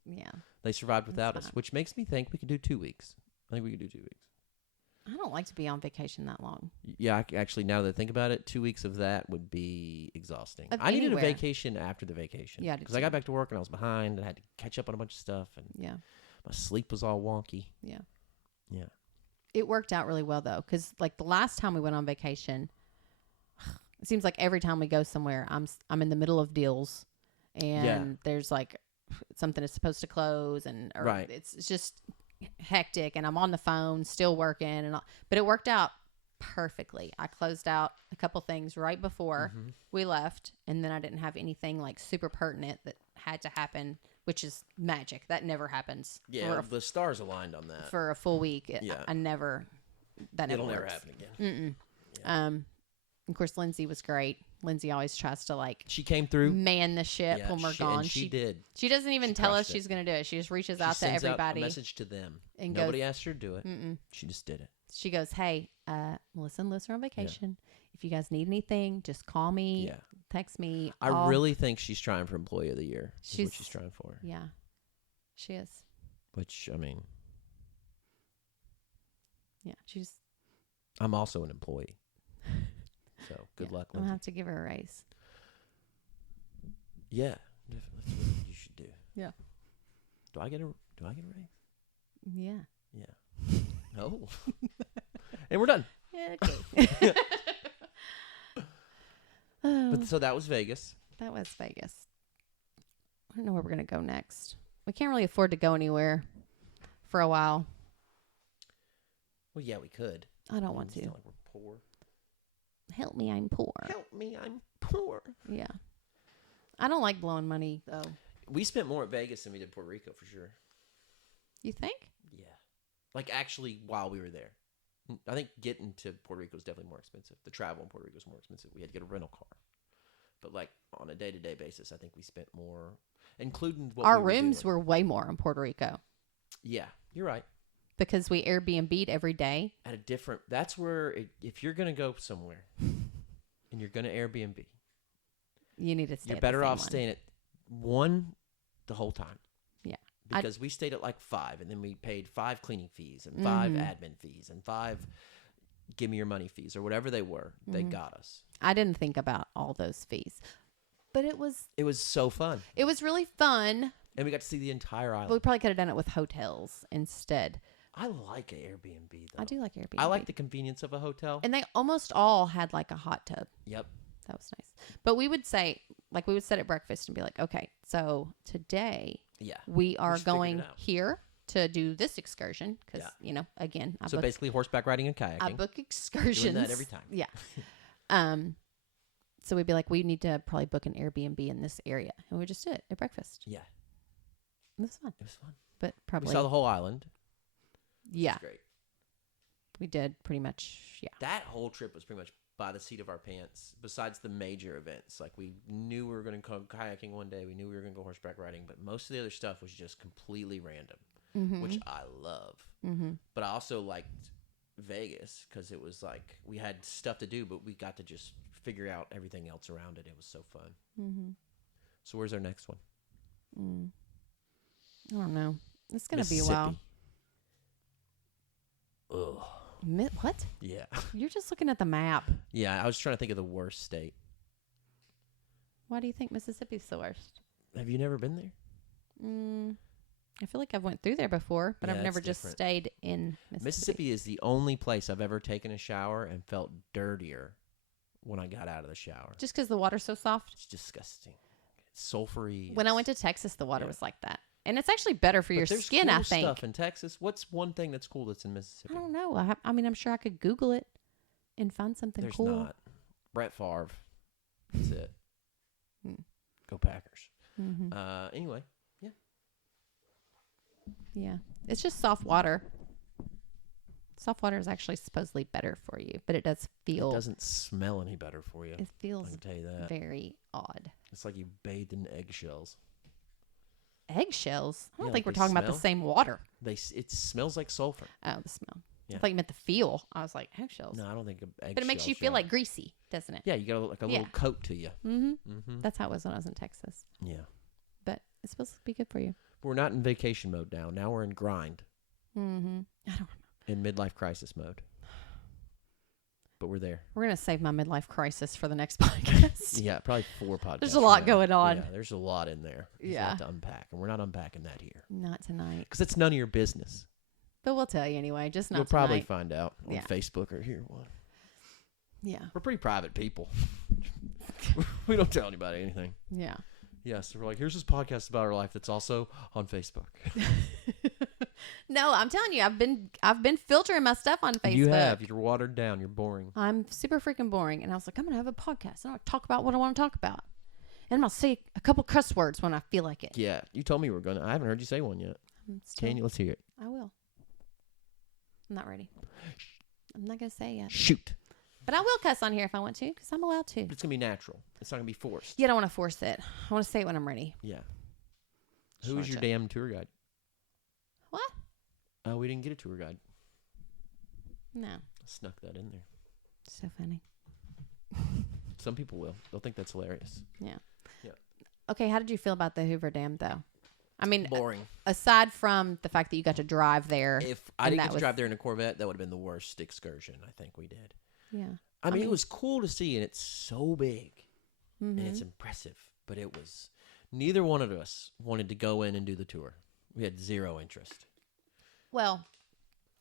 Yeah. They survived without us, fine. which makes me think we could do 2 weeks. I think we could do 2 weeks. I don't like to be on vacation that long. Yeah, actually, now that I think about it, 2 weeks of that would be exhausting. Of I needed a anywhere. vacation after the vacation. Yeah, I did because I got too. back to work and I was behind and I had to catch up on a bunch of stuff, and Yeah. my sleep was all wonky. Yeah. Yeah. It worked out really well, though, because like the last time we went on vacation, it seems like every time we go somewhere, I'm in the middle of deals, and there's like something is supposed to close, or Right. it's just hectic, and I'm on the phone still working, and but it worked out perfectly. I closed out a couple things right before Mhm. we left, and then I didn't have anything like super pertinent that had to happen, which is magic. That never happens. Yeah, the stars aligned on that. For a full week. Yeah. I never. That never It'll never works. happen again. Mm-mm. Yeah. Of course, Lindsay was great. Lindsay always tries to like She came through. man the ship Yeah, when we're and gone. she did. She doesn't even She tell us crushed it. she's going to do it. She just reaches She out to sends everybody out a message to them. and Nobody goes, asked her to do it. Mm-mm. She just did it. She goes, hey, Melissa and Liz are on vacation. If you guys need anything, just call me. Yeah. Text me. I really think she's trying for Employee of the Year. Is what she's trying for. Yeah, she is. Which, I mean. Yeah, she's. I'm also an employee. So, good luck, I'm going Lindsay. to have to give her a raise. Yeah, definitely. That's what you should do. Yeah. Do I get a raise? Yeah. Yeah. Oh. And we're done. Yeah, okay. But so that was Vegas. That was Vegas. I don't know where we're going to go next. We can't really afford to go anywhere for a while. Well, yeah, we could. I don't want It's to. not like we're poor. Help me, I'm poor. Help me, I'm poor. Yeah. I don't like blowing money, though. We spent more at Vegas than we did Puerto Rico, for sure. You think? Yeah. Like, actually, while we were there. I think getting to Puerto Rico is definitely more expensive. The travel in Puerto Rico is more expensive. We had to get a rental car. But, like, on a day-to-day basis, I think we spent more, including what Our we were rooms doing. were way more in Puerto Rico Yeah, you're right. because we Airbnb'd every day. At a different, that's where, if you're going to go somewhere and you're going to Airbnb, You need to stay. you're at the better same off one. staying at one the whole time. Yeah. Because we stayed at like 5, and then we paid 5 cleaning fees and 5 admin fees and 5 give me your money fees or whatever they were. They got us. I didn't think about all those fees, but it was so fun. It was really fun. And we got to see the entire But we island. probably could have done it with hotels instead. I like an Airbnb, though. I do like Airbnb. I like the convenience of a hotel. And they almost all had like a hot tub. Yep. That was nice. But we would say, like, we would sit at breakfast and be like, okay, so today Yeah. we are just figured it going out. here to do this excursion. Because, Yeah. you know, again, So basically horseback riding and kayaking. I book excursions. Doing that every time. Yeah. So we'd be like, we need to probably book an Airbnb in this area. And we just do it at breakfast. Yeah. It was fun. It was fun. But We probably, saw the whole island. yeah, It was great. we did pretty much, yeah. That whole trip was pretty much by the seat of our pants, besides the major events. Like, we knew we were going to go kayaking one day. We knew we were going to go horseback riding. But most of the other stuff was just completely random, which I love. But I also liked Vegas because it was like we had stuff to do, but we got to just figure out everything else around it. It was so fun. So where's our next one? I don't know. It's going to be a while. Ugh. What? Yeah. You're just looking at the map. Yeah, I was trying to think of the worst state. Why do you think Mississippi's the worst? Have you never been there? I feel like I've went through there before, but Yeah, I've never it's just different. stayed in Mississippi. Mississippi is the only place I've ever taken a shower and felt dirtier when I got out of the shower. Just because the water's so soft? It's disgusting. It's sulfury. When I went to Texas, the water yeah. was like that. And it's actually better for your there's skin, cool I think. stuff in Texas. What's one thing that's cool that's in Mississippi? I don't know. I mean, I'm sure I could Google it and find something There's cool. not. Brett Favre. That's it. Hmm. Go Packers. Mm-hmm. Anyway, yeah. Yeah. It's just soft water. Soft water is actually supposedly better for you, but it does feel... It doesn't smell any better for you. It I feels can tell you that. very odd. It's like you bathed in eggshells. Eggshells? I don't Yeah, think like we're they talking about smell. the same water. It smells like sulfur. Oh, the smell. Yeah. I thought you meant the feel. I was like, eggshells. No, I don't think eggshells. But it makes you feel like greasy, doesn't it? Yeah, you got like a little Yeah. coat to you. Mm-hmm. Mm-hmm. That's how it was when I was in Texas. Yeah. But it's supposed to be good for you. We're not in vacation mode now. Now we're in grind, Mm-hmm. I don't know. in midlife crisis mode. But we're there. We're going to save my midlife crisis for the next podcast. Yeah, probably 4 podcasts. There's a lot from now. going on. Yeah, there's a lot in there. There's a Yeah. lot to unpack, and we're not unpacking that here Not tonight. because it's none of your business. But we'll tell you anyway. Just not You'll probably tonight. find out on Yeah. Facebook or here. What? Yeah. We're pretty private people. We don't tell anybody anything. Yeah. Yes, we're like, here's this podcast about our life that's also on Facebook. No, I'm telling you, I've been filtering my stuff on Facebook. You have. You're watered down. You're boring. I'm super freaking boring. And I was like, I'm going to have a podcast. I'm going to talk about what I want to talk about. And I'm going to say a couple cuss words when I feel like it. Yeah, you told me you were gonna. I haven't heard you say one yet. Can you? Let's hear it. I will. I'm not ready. I'm not going to say it yet. Shoot. But I will cuss on here if I want to, because I'm allowed to. But it's gonna be natural. It's not gonna be forced. You don't want to force it. I want to say it when I'm ready. Yeah. Who was your damn tour guide? What? Oh, we didn't get a tour guide. No. I snuck that in there. So funny. Some people will. They'll think that's hilarious. Yeah. Yeah. Okay, how did you feel about the Hoover Dam, though? I mean, Boring. Aside from the fact that you got to drive there. If I didn't get to drive there in a Corvette, that would have been the worst excursion I think we did. Yeah. I mean, it was cool to see, and it's so big, mm-hmm. and it's impressive. But it was, neither one of us wanted to go in and do the tour. We had zero interest. Well,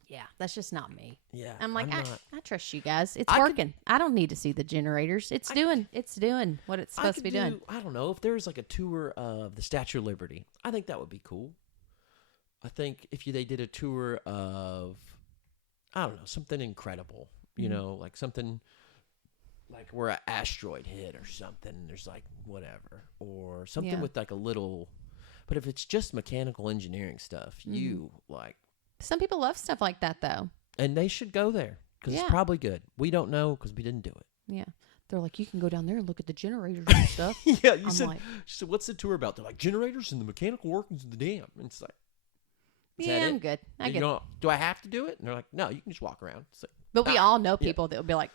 yeah, that's just not me. Yeah, I'm like, I trust you guys. It's working. I don't need to see the generators. It's doing what it's supposed to be doing. I don't know if there's like a tour of the Statue of Liberty. I think that would be cool. I think if they did a tour of, I don't know, something incredible. You know, like something like where an asteroid hit or something. There's like whatever, or something with like a little. But if it's just mechanical engineering stuff, you like. Some people love stuff like that, though. And they should go there because it's probably good. We don't know because we didn't do it. Yeah. They're like, you can go down there and look at the generators and stuff. Yeah, she said, what's the tour about? They're like, generators and the mechanical workings of the dam. And it's like, I'm good. I get it. Do I have to do it? And they're like, no, you can just walk around. Like, but we all know people that will be like,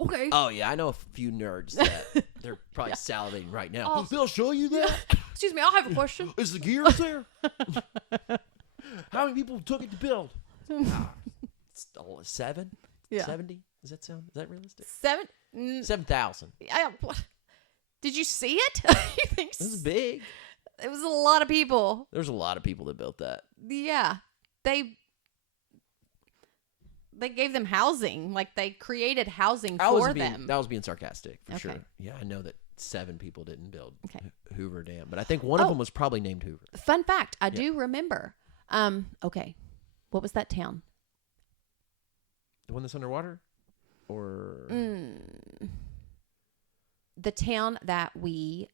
okay. Oh, yeah, I know a few nerds that they're probably salivating right now. They'll show you that? Excuse me, I'll have a question. Is the gears there? How many people took it to build? 7? Yeah. 70? Is that realistic? 7,000. 7,000. Did you see it? You think this is big. It was a lot of people. There's a lot of people that built that. Yeah. They gave them housing. Like, they created housing for them. That was being sarcastic, for sure. Yeah, I know that 7 people didn't build Hoover Dam, but I think one of them was probably named Hoover. Fun fact, I do remember. Okay, what was that town? The one that's underwater? Or? The town that we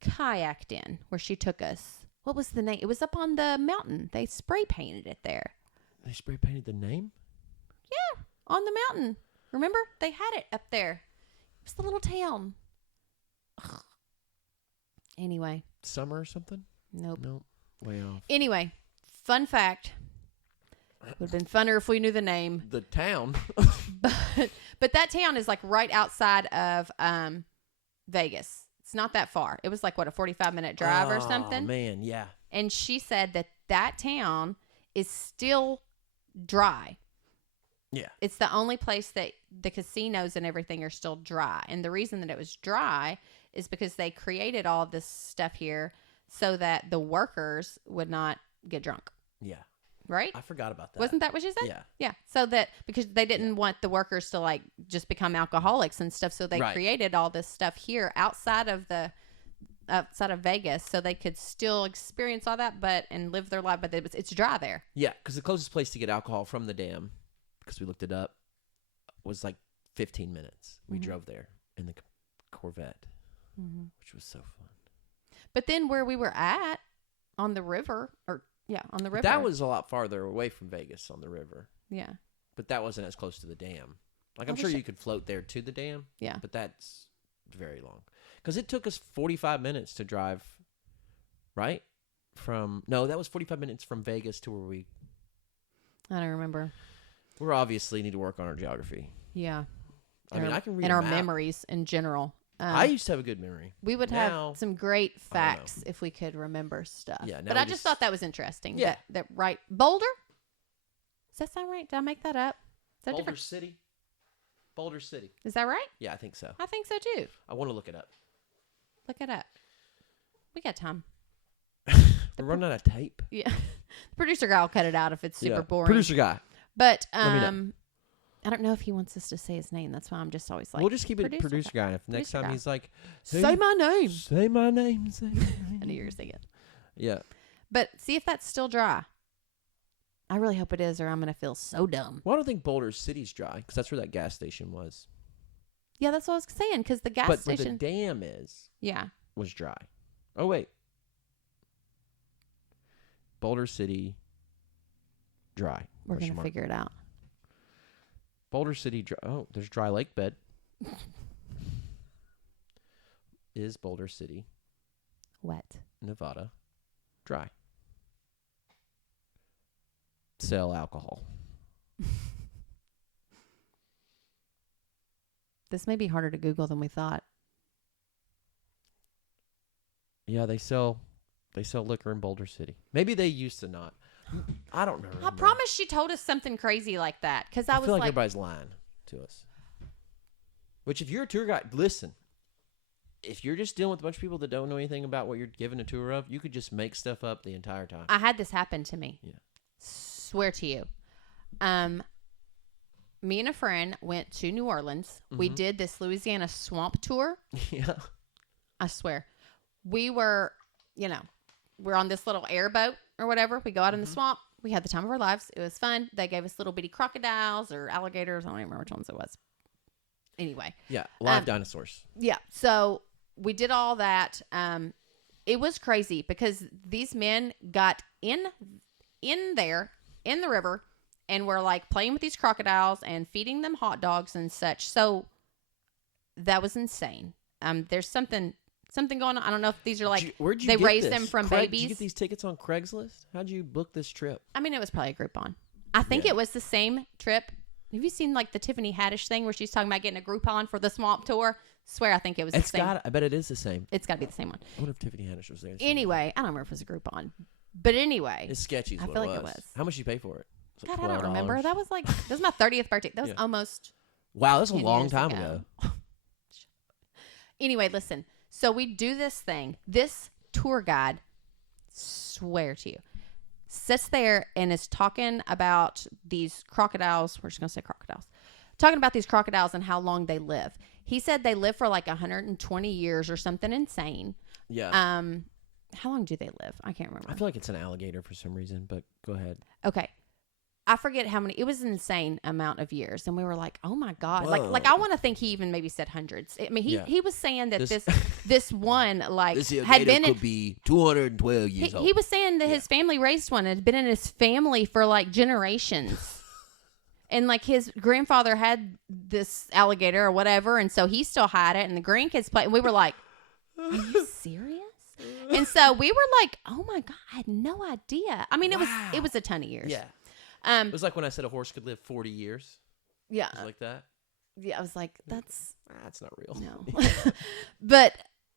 kayaked in, where she took us. What was the name? It was up on the mountain. They spray painted it there. They spray painted the name? Yeah, on the mountain. Remember? They had it up there. It was the little town. Ugh. Anyway. Summer or something? Nope. Way off. Anyway, fun fact. Would have been funner if we knew the name. The town. but that town is like right outside of Vegas. It's not that far. It was like, what, a 45-minute drive or something? Oh, man, yeah. And she said that town is still dry. Yeah. It's the only place that the casinos and everything are still dry. And the reason that it was dry is because they created all this stuff here so that the workers would not get drunk. Yeah. Right? I forgot about that. Wasn't that what you said? Yeah. Yeah. So that, because they didn't want the workers to like just become alcoholics and stuff. So they created all this stuff here outside of Vegas so they could still experience all that and live their life. But it's dry there. Yeah. Because the closest place to get alcohol from the dam, because we looked it up, was like 15 minutes. We drove there in the Corvette, which was so fun. But then where we were at on the river, on the river. That was a lot farther away from Vegas on the river. Yeah. But that wasn't as close to the dam. Like, I'm sure you could float there to the dam. Yeah. But that's very long. Because it took us 45 minutes to drive, right? That was 45 minutes from Vegas to where we... I don't remember. We obviously need to work on our geography. Yeah. I mean, I can read and our map. memories in general. I used to have a good memory. We would have some great facts if we could remember stuff. Yeah, but I just thought that was interesting. Yeah. That right. Boulder? Does that sound right? Did I make that up? Is that Boulder different? City? Boulder City. Is that right? Yeah, I think so. I think so too. I want to look it up. Look it up. We got time. We're running out of tape. Yeah. The producer guy will cut it out if it's super boring. Producer guy. But I don't know if he wants us to say his name. That's why I'm just always like, we'll just keep it producer guy. If next time he's like, say my name. Say my name. Say my name. I knew you were going to say it. Yeah. But see if that's still dry. I really hope it is, or I'm going to feel so dumb. Well, I don't think Boulder City's dry, because that's where that gas station was. Yeah, that's what I was saying, because the gas station. But where the dam is. Yeah. Was dry. Oh, wait. Boulder City, dry. We're going to figure it out. Boulder City, there's dry lake bed. Is Boulder City wet? Nevada, dry? Sell alcohol. This may be harder to Google than we thought. Yeah, they sell liquor in Boulder City. Maybe they used to not. I don't know. I promise she told us something crazy like that because I was feel like everybody's lying to us. Which, if you're a tour guide, listen. If you're just dealing with a bunch of people that don't know anything about what you're giving a tour of, you could just make stuff up the entire time. I had this happen to me. Yeah. Swear to you. Me and a friend went to New Orleans. Mm-hmm. We did this Louisiana swamp tour. Yeah. I swear. We were, we're on this little airboat or whatever. We go out in the swamp. We had the time of our lives. It was fun. They gave us little bitty crocodiles or alligators. I don't even remember which ones it was. Anyway. Yeah. Live dinosaurs. Yeah. So we did all that. It was crazy because these men got in there in the river and were like playing with these crocodiles and feeding them hot dogs and such. So that was insane. There's something going on. I don't know if these are like Where'd you they get raised this? them from Did babies. you get these tickets on Craigslist? How'd you book this trip? I mean, it was probably a Groupon. I think it was the same trip. Have you seen like the Tiffany Haddish thing where she's talking about getting a Groupon for the swamp tour? Swear, I think it was the same. I bet it is the same. It's got to be the same one. I wonder if Tiffany Haddish was there. Anyway, I don't remember if it was a Groupon. But anyway. It's sketchy. I feel like it was. How much did you pay for it? God, I don't remember. That was my 30th birthday. That was almost. Wow, that's a 10 long years time ago. ago. Anyway, listen. So we do this thing. This tour guide, swear to you, sits there and is talking about these crocodiles. We're just going to say crocodiles. Talking about these crocodiles and how long they live. He said they live for like 120 years or something insane. Yeah. How long do they live? I can't remember. I feel like it's an alligator for some reason, but go ahead. Okay. I forget how many. It was an insane amount of years. And we were like, oh my God. Whoa. Like I want to think he even maybe said hundreds. I mean, he was saying that this one like this had been could be 212 years old. He was saying that his family raised one and had been in his family for like generations. And like his grandfather had this alligator or whatever. And so he still had it. And the grandkids played. And we were like, are you serious? And so we were like, oh my God, I had no idea. I mean, it was a ton of years. Yeah. It was like when I said a horse could live 40 years. Yeah. It was like that. Yeah. I was like, that's not real. No. But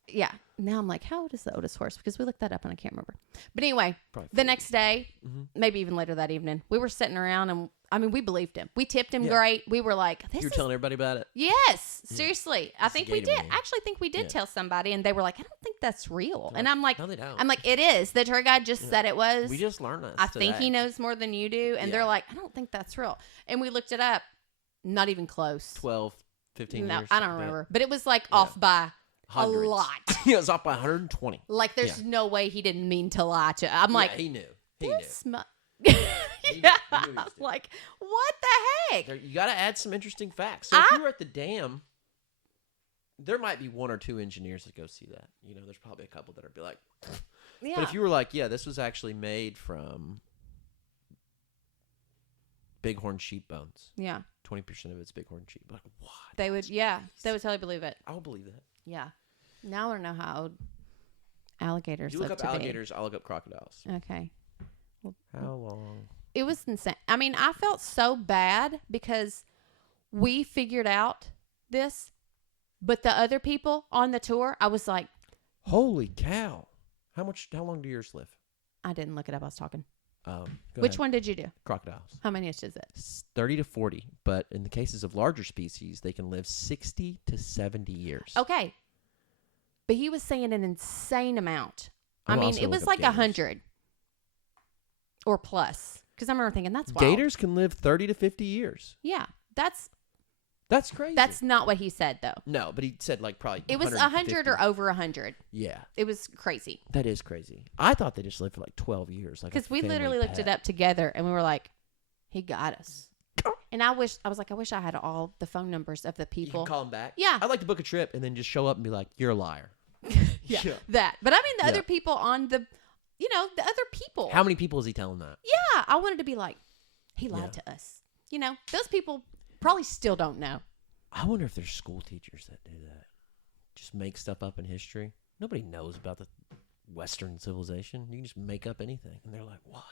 yeah, now I'm like, how old is the oldest horse? Because we looked that up and I can't remember. But anyway, the next day, maybe even later that evening, we were sitting around and I mean, we believed him. We tipped him great. We were like, you were telling everybody about it? Yes. Seriously. I think we did. I actually think we did tell somebody and they were like, I don't think that's real. And I'm like, no, they don't. I'm like, it is. The tour guide just said it was. We just learned this. I think he knows more than you do. And they're like, I don't think that's real. And we looked it up. Not even close. 12, 15 no, years. I don't remember. But it was like off by hundreds. A lot. It was off by 120. Like there's no way he didn't mean to lie to. I'm like, he knew. He knew. He knew Like, what the heck? You got to add some interesting facts. So if you were at the dam, there might be one or two engineers that go see that. You know, there's probably a couple that would be like, yeah. But if you were like, yeah, this was actually made from bighorn sheep bones. Yeah. 20% of it's bighorn sheep. Like, what? They would totally believe it. I'll believe that. Yeah. Now I don't know how old alligators You look live up to alligators, I'll look up crocodiles. be. Okay. How long? It was insane. I mean, I felt so bad because we figured out this, but the other people on the tour, I was like, holy cow. How long do yours live? I didn't look it up. I was talking. Which one did you do? Crocodiles. How many is it? 30 to 40. But in the cases of larger species, they can live 60 to 70 years. Okay. But he was saying an insane amount. I mean, it was like 100 or plus. Because I remember thinking, that's wild. Gators can live 30 to 50 years. Yeah. That's crazy. That's not what he said, though. No, but he said like probably it was 100 or over 100. Yeah. It was crazy. That is crazy. I thought they just lived for like 12 years. Because we literally looked it up together and we were like, he got us. And I wish I had all the phone numbers of the people. You can call them back? Yeah. I'd like to book a trip and then just show up and be like, you're a liar. Yeah. That. But I mean, the other people on the other people. How many people is he telling that? Yeah. I wanted to be like, he lied to us. You know, those people probably still don't know. I wonder if there's school teachers that do that. Just make stuff up in history. Nobody knows about the Western civilization. You can just make up anything. And they're like, what?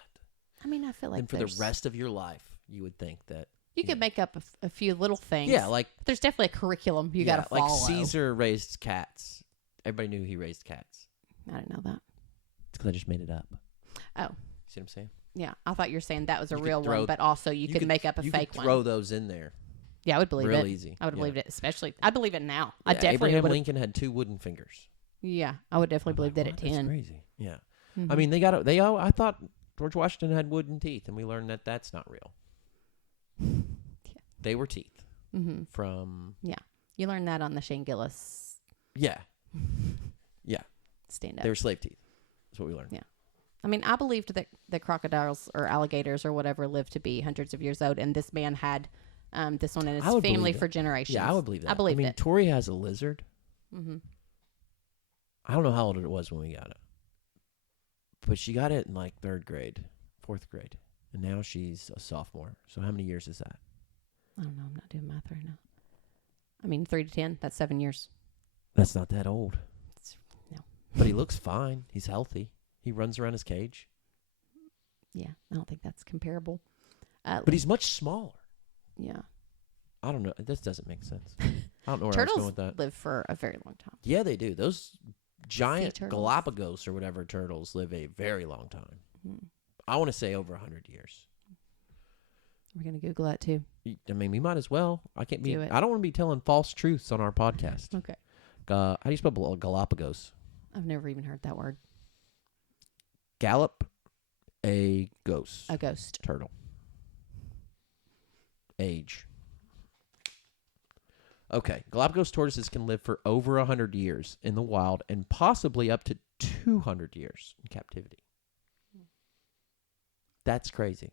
I mean, I feel like and for the rest of your life, you would think that. You could make up a few little things. Yeah, like. There's definitely a curriculum you got to follow. Like Caesar raised cats. Everybody knew he raised cats. I didn't know that. It's because I just made it up. Oh. See what I'm saying? Yeah, I thought you were saying that was a You could real throw- one, but also you could make up a You fake could one. throw those in there. Yeah, I would believe Real it. easy. I would have Yeah. believed it, especially. I believe it now. I Yeah, definitely Abraham would. Lincoln had 2 wooden fingers. Yeah, I would definitely I'm believe like, that what? at 10. That's crazy. Yeah. Mhm. I mean, I thought George Washington had wooden teeth, and we learned that that's not real. Yeah. They were teeth Mhm. from... You learned that on the Shane Gillis Yeah. stand up. They were slave teeth. That's what we learned. Yeah. I mean, I believed that the crocodiles or alligators or whatever lived to be hundreds of years old, and this man had this one in his I would family believe for it. generations. Yeah, I would believe that. I believed mean, it. Tori has a lizard. Mm-hmm. I don't know how old it was when we got it. But she got it in like 3rd grade, 4th grade. And now she's a sophomore. So how many years is that? I don't know. I'm not doing math right now. I mean, 3 to 10, that's 7 years. That's not that old. No. But he looks fine. He's healthy. He runs around his cage. Yeah, I don't think that's comparable. But he's much smaller. Yeah. I don't know. This doesn't make sense. I don't know where I was Turtles going with that. live for a very long time. Yeah, they do. Those giant turtles. Galapagos or whatever turtles live a very long time. Mm. I want to say over 100 years. We're going to Google that too. I mean, we might as well. I can't be. Do it. I don't want to be telling false truths on our podcast. Okay. How do you spell Galapagos? I've never even heard that word. Gallop, a ghost. A ghost. Turtle. Age. Okay. Galapagos tortoises can live for over 100 years in the wild and possibly up to 200 years in captivity. That's crazy.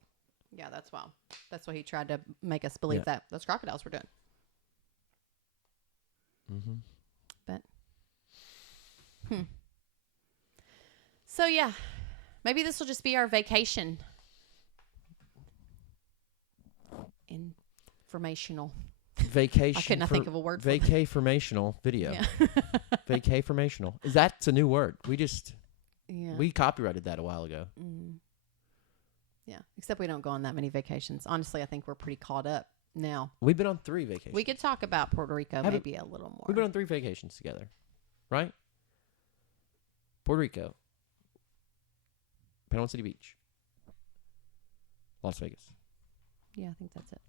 Yeah, that's wild. That's what he tried to make us believe that those crocodiles were doing. Mm-hmm. But, So, yeah, maybe this will just be our vacation. Informational. Vacation. I could not think of a word for Vacay-formational video. Yeah. Vacay-formational. That's a new word. Yeah. We copyrighted that a while ago. Mm. Yeah, except we don't go on that many vacations. Honestly, I think we're pretty caught up now. We've been on 3 vacations. We could talk about Puerto Rico maybe a little more. We've been on 3 vacations together, right? Puerto Rico, Panama City Beach, Las Vegas. Yeah, I think that's it.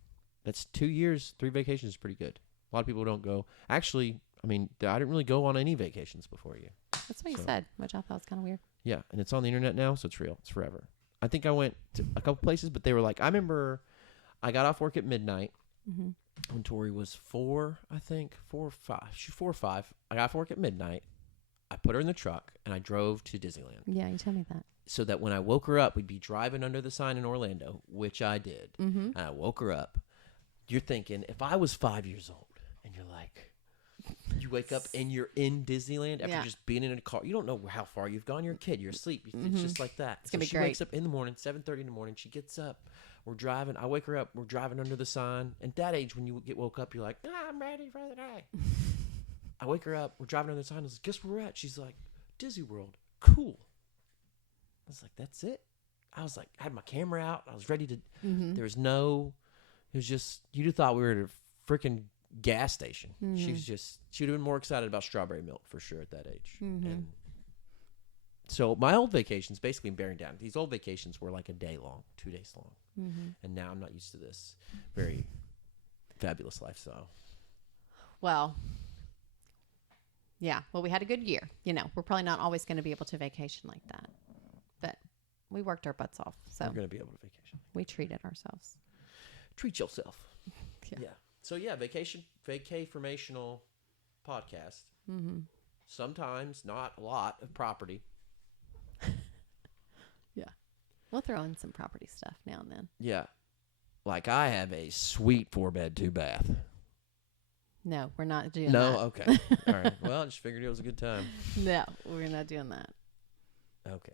That's 2 years, 3 vacations is pretty good. A lot of people don't go. Actually, I mean, I didn't really go on any vacations before you. That's what you said, which I thought was kind of weird. Yeah, and it's on the internet now, so it's real. It's forever. I think I went to a couple places, but they were like, I remember I got off work at midnight when Tori was 4, I think, 4 or 5. She's 4 or 5. I got off work at midnight. I put her in the truck, and I drove to Disneyland. Yeah, you told me that. So that when I woke her up, we'd be driving under the sign in Orlando, which I did. Mm-hmm. And I woke her up. You're thinking, if I was 5 years old, and you're like, you wake up and you're in Disneyland after just being in a car. You don't know how far you've gone. You're a kid. You're asleep. It's just like that. It's going to be she great. wakes up in the morning, 7:30 in the morning. She gets up. We're driving. I wake her up. We're driving under the sign. And that age, when you get woke up, you're like, I'm ready for the day. I wake her up. We're driving under the sign. I was like, guess where we're at? She's like, Disney World. Cool. I was like, that's it? I was like, I had my camera out. I was ready to. There was no. It was just, you'd have thought we were at a freaking gas station. She would have been more excited about strawberry milk for sure at that age. And so my old vacations, basically bearing down, these old vacations were like a day long, 2 days long. And now I'm not used to this very fabulous lifestyle. Well, yeah. Well, we had a good year. You know, we're probably not always going to be able to vacation like that. But we worked our butts off. So We're going to be able to vacation. we treated ourselves. Treat yourself. Yeah. So yeah, vacay-formational podcast. Sometimes, not a lot of property. Yeah. We'll throw in some property stuff now and then. Yeah. Like I have a sweet 4-bed, 2-bath. No, we're not doing that. No? Okay. All right. Well, I just figured it was a good time. No, we're not doing that. Okay.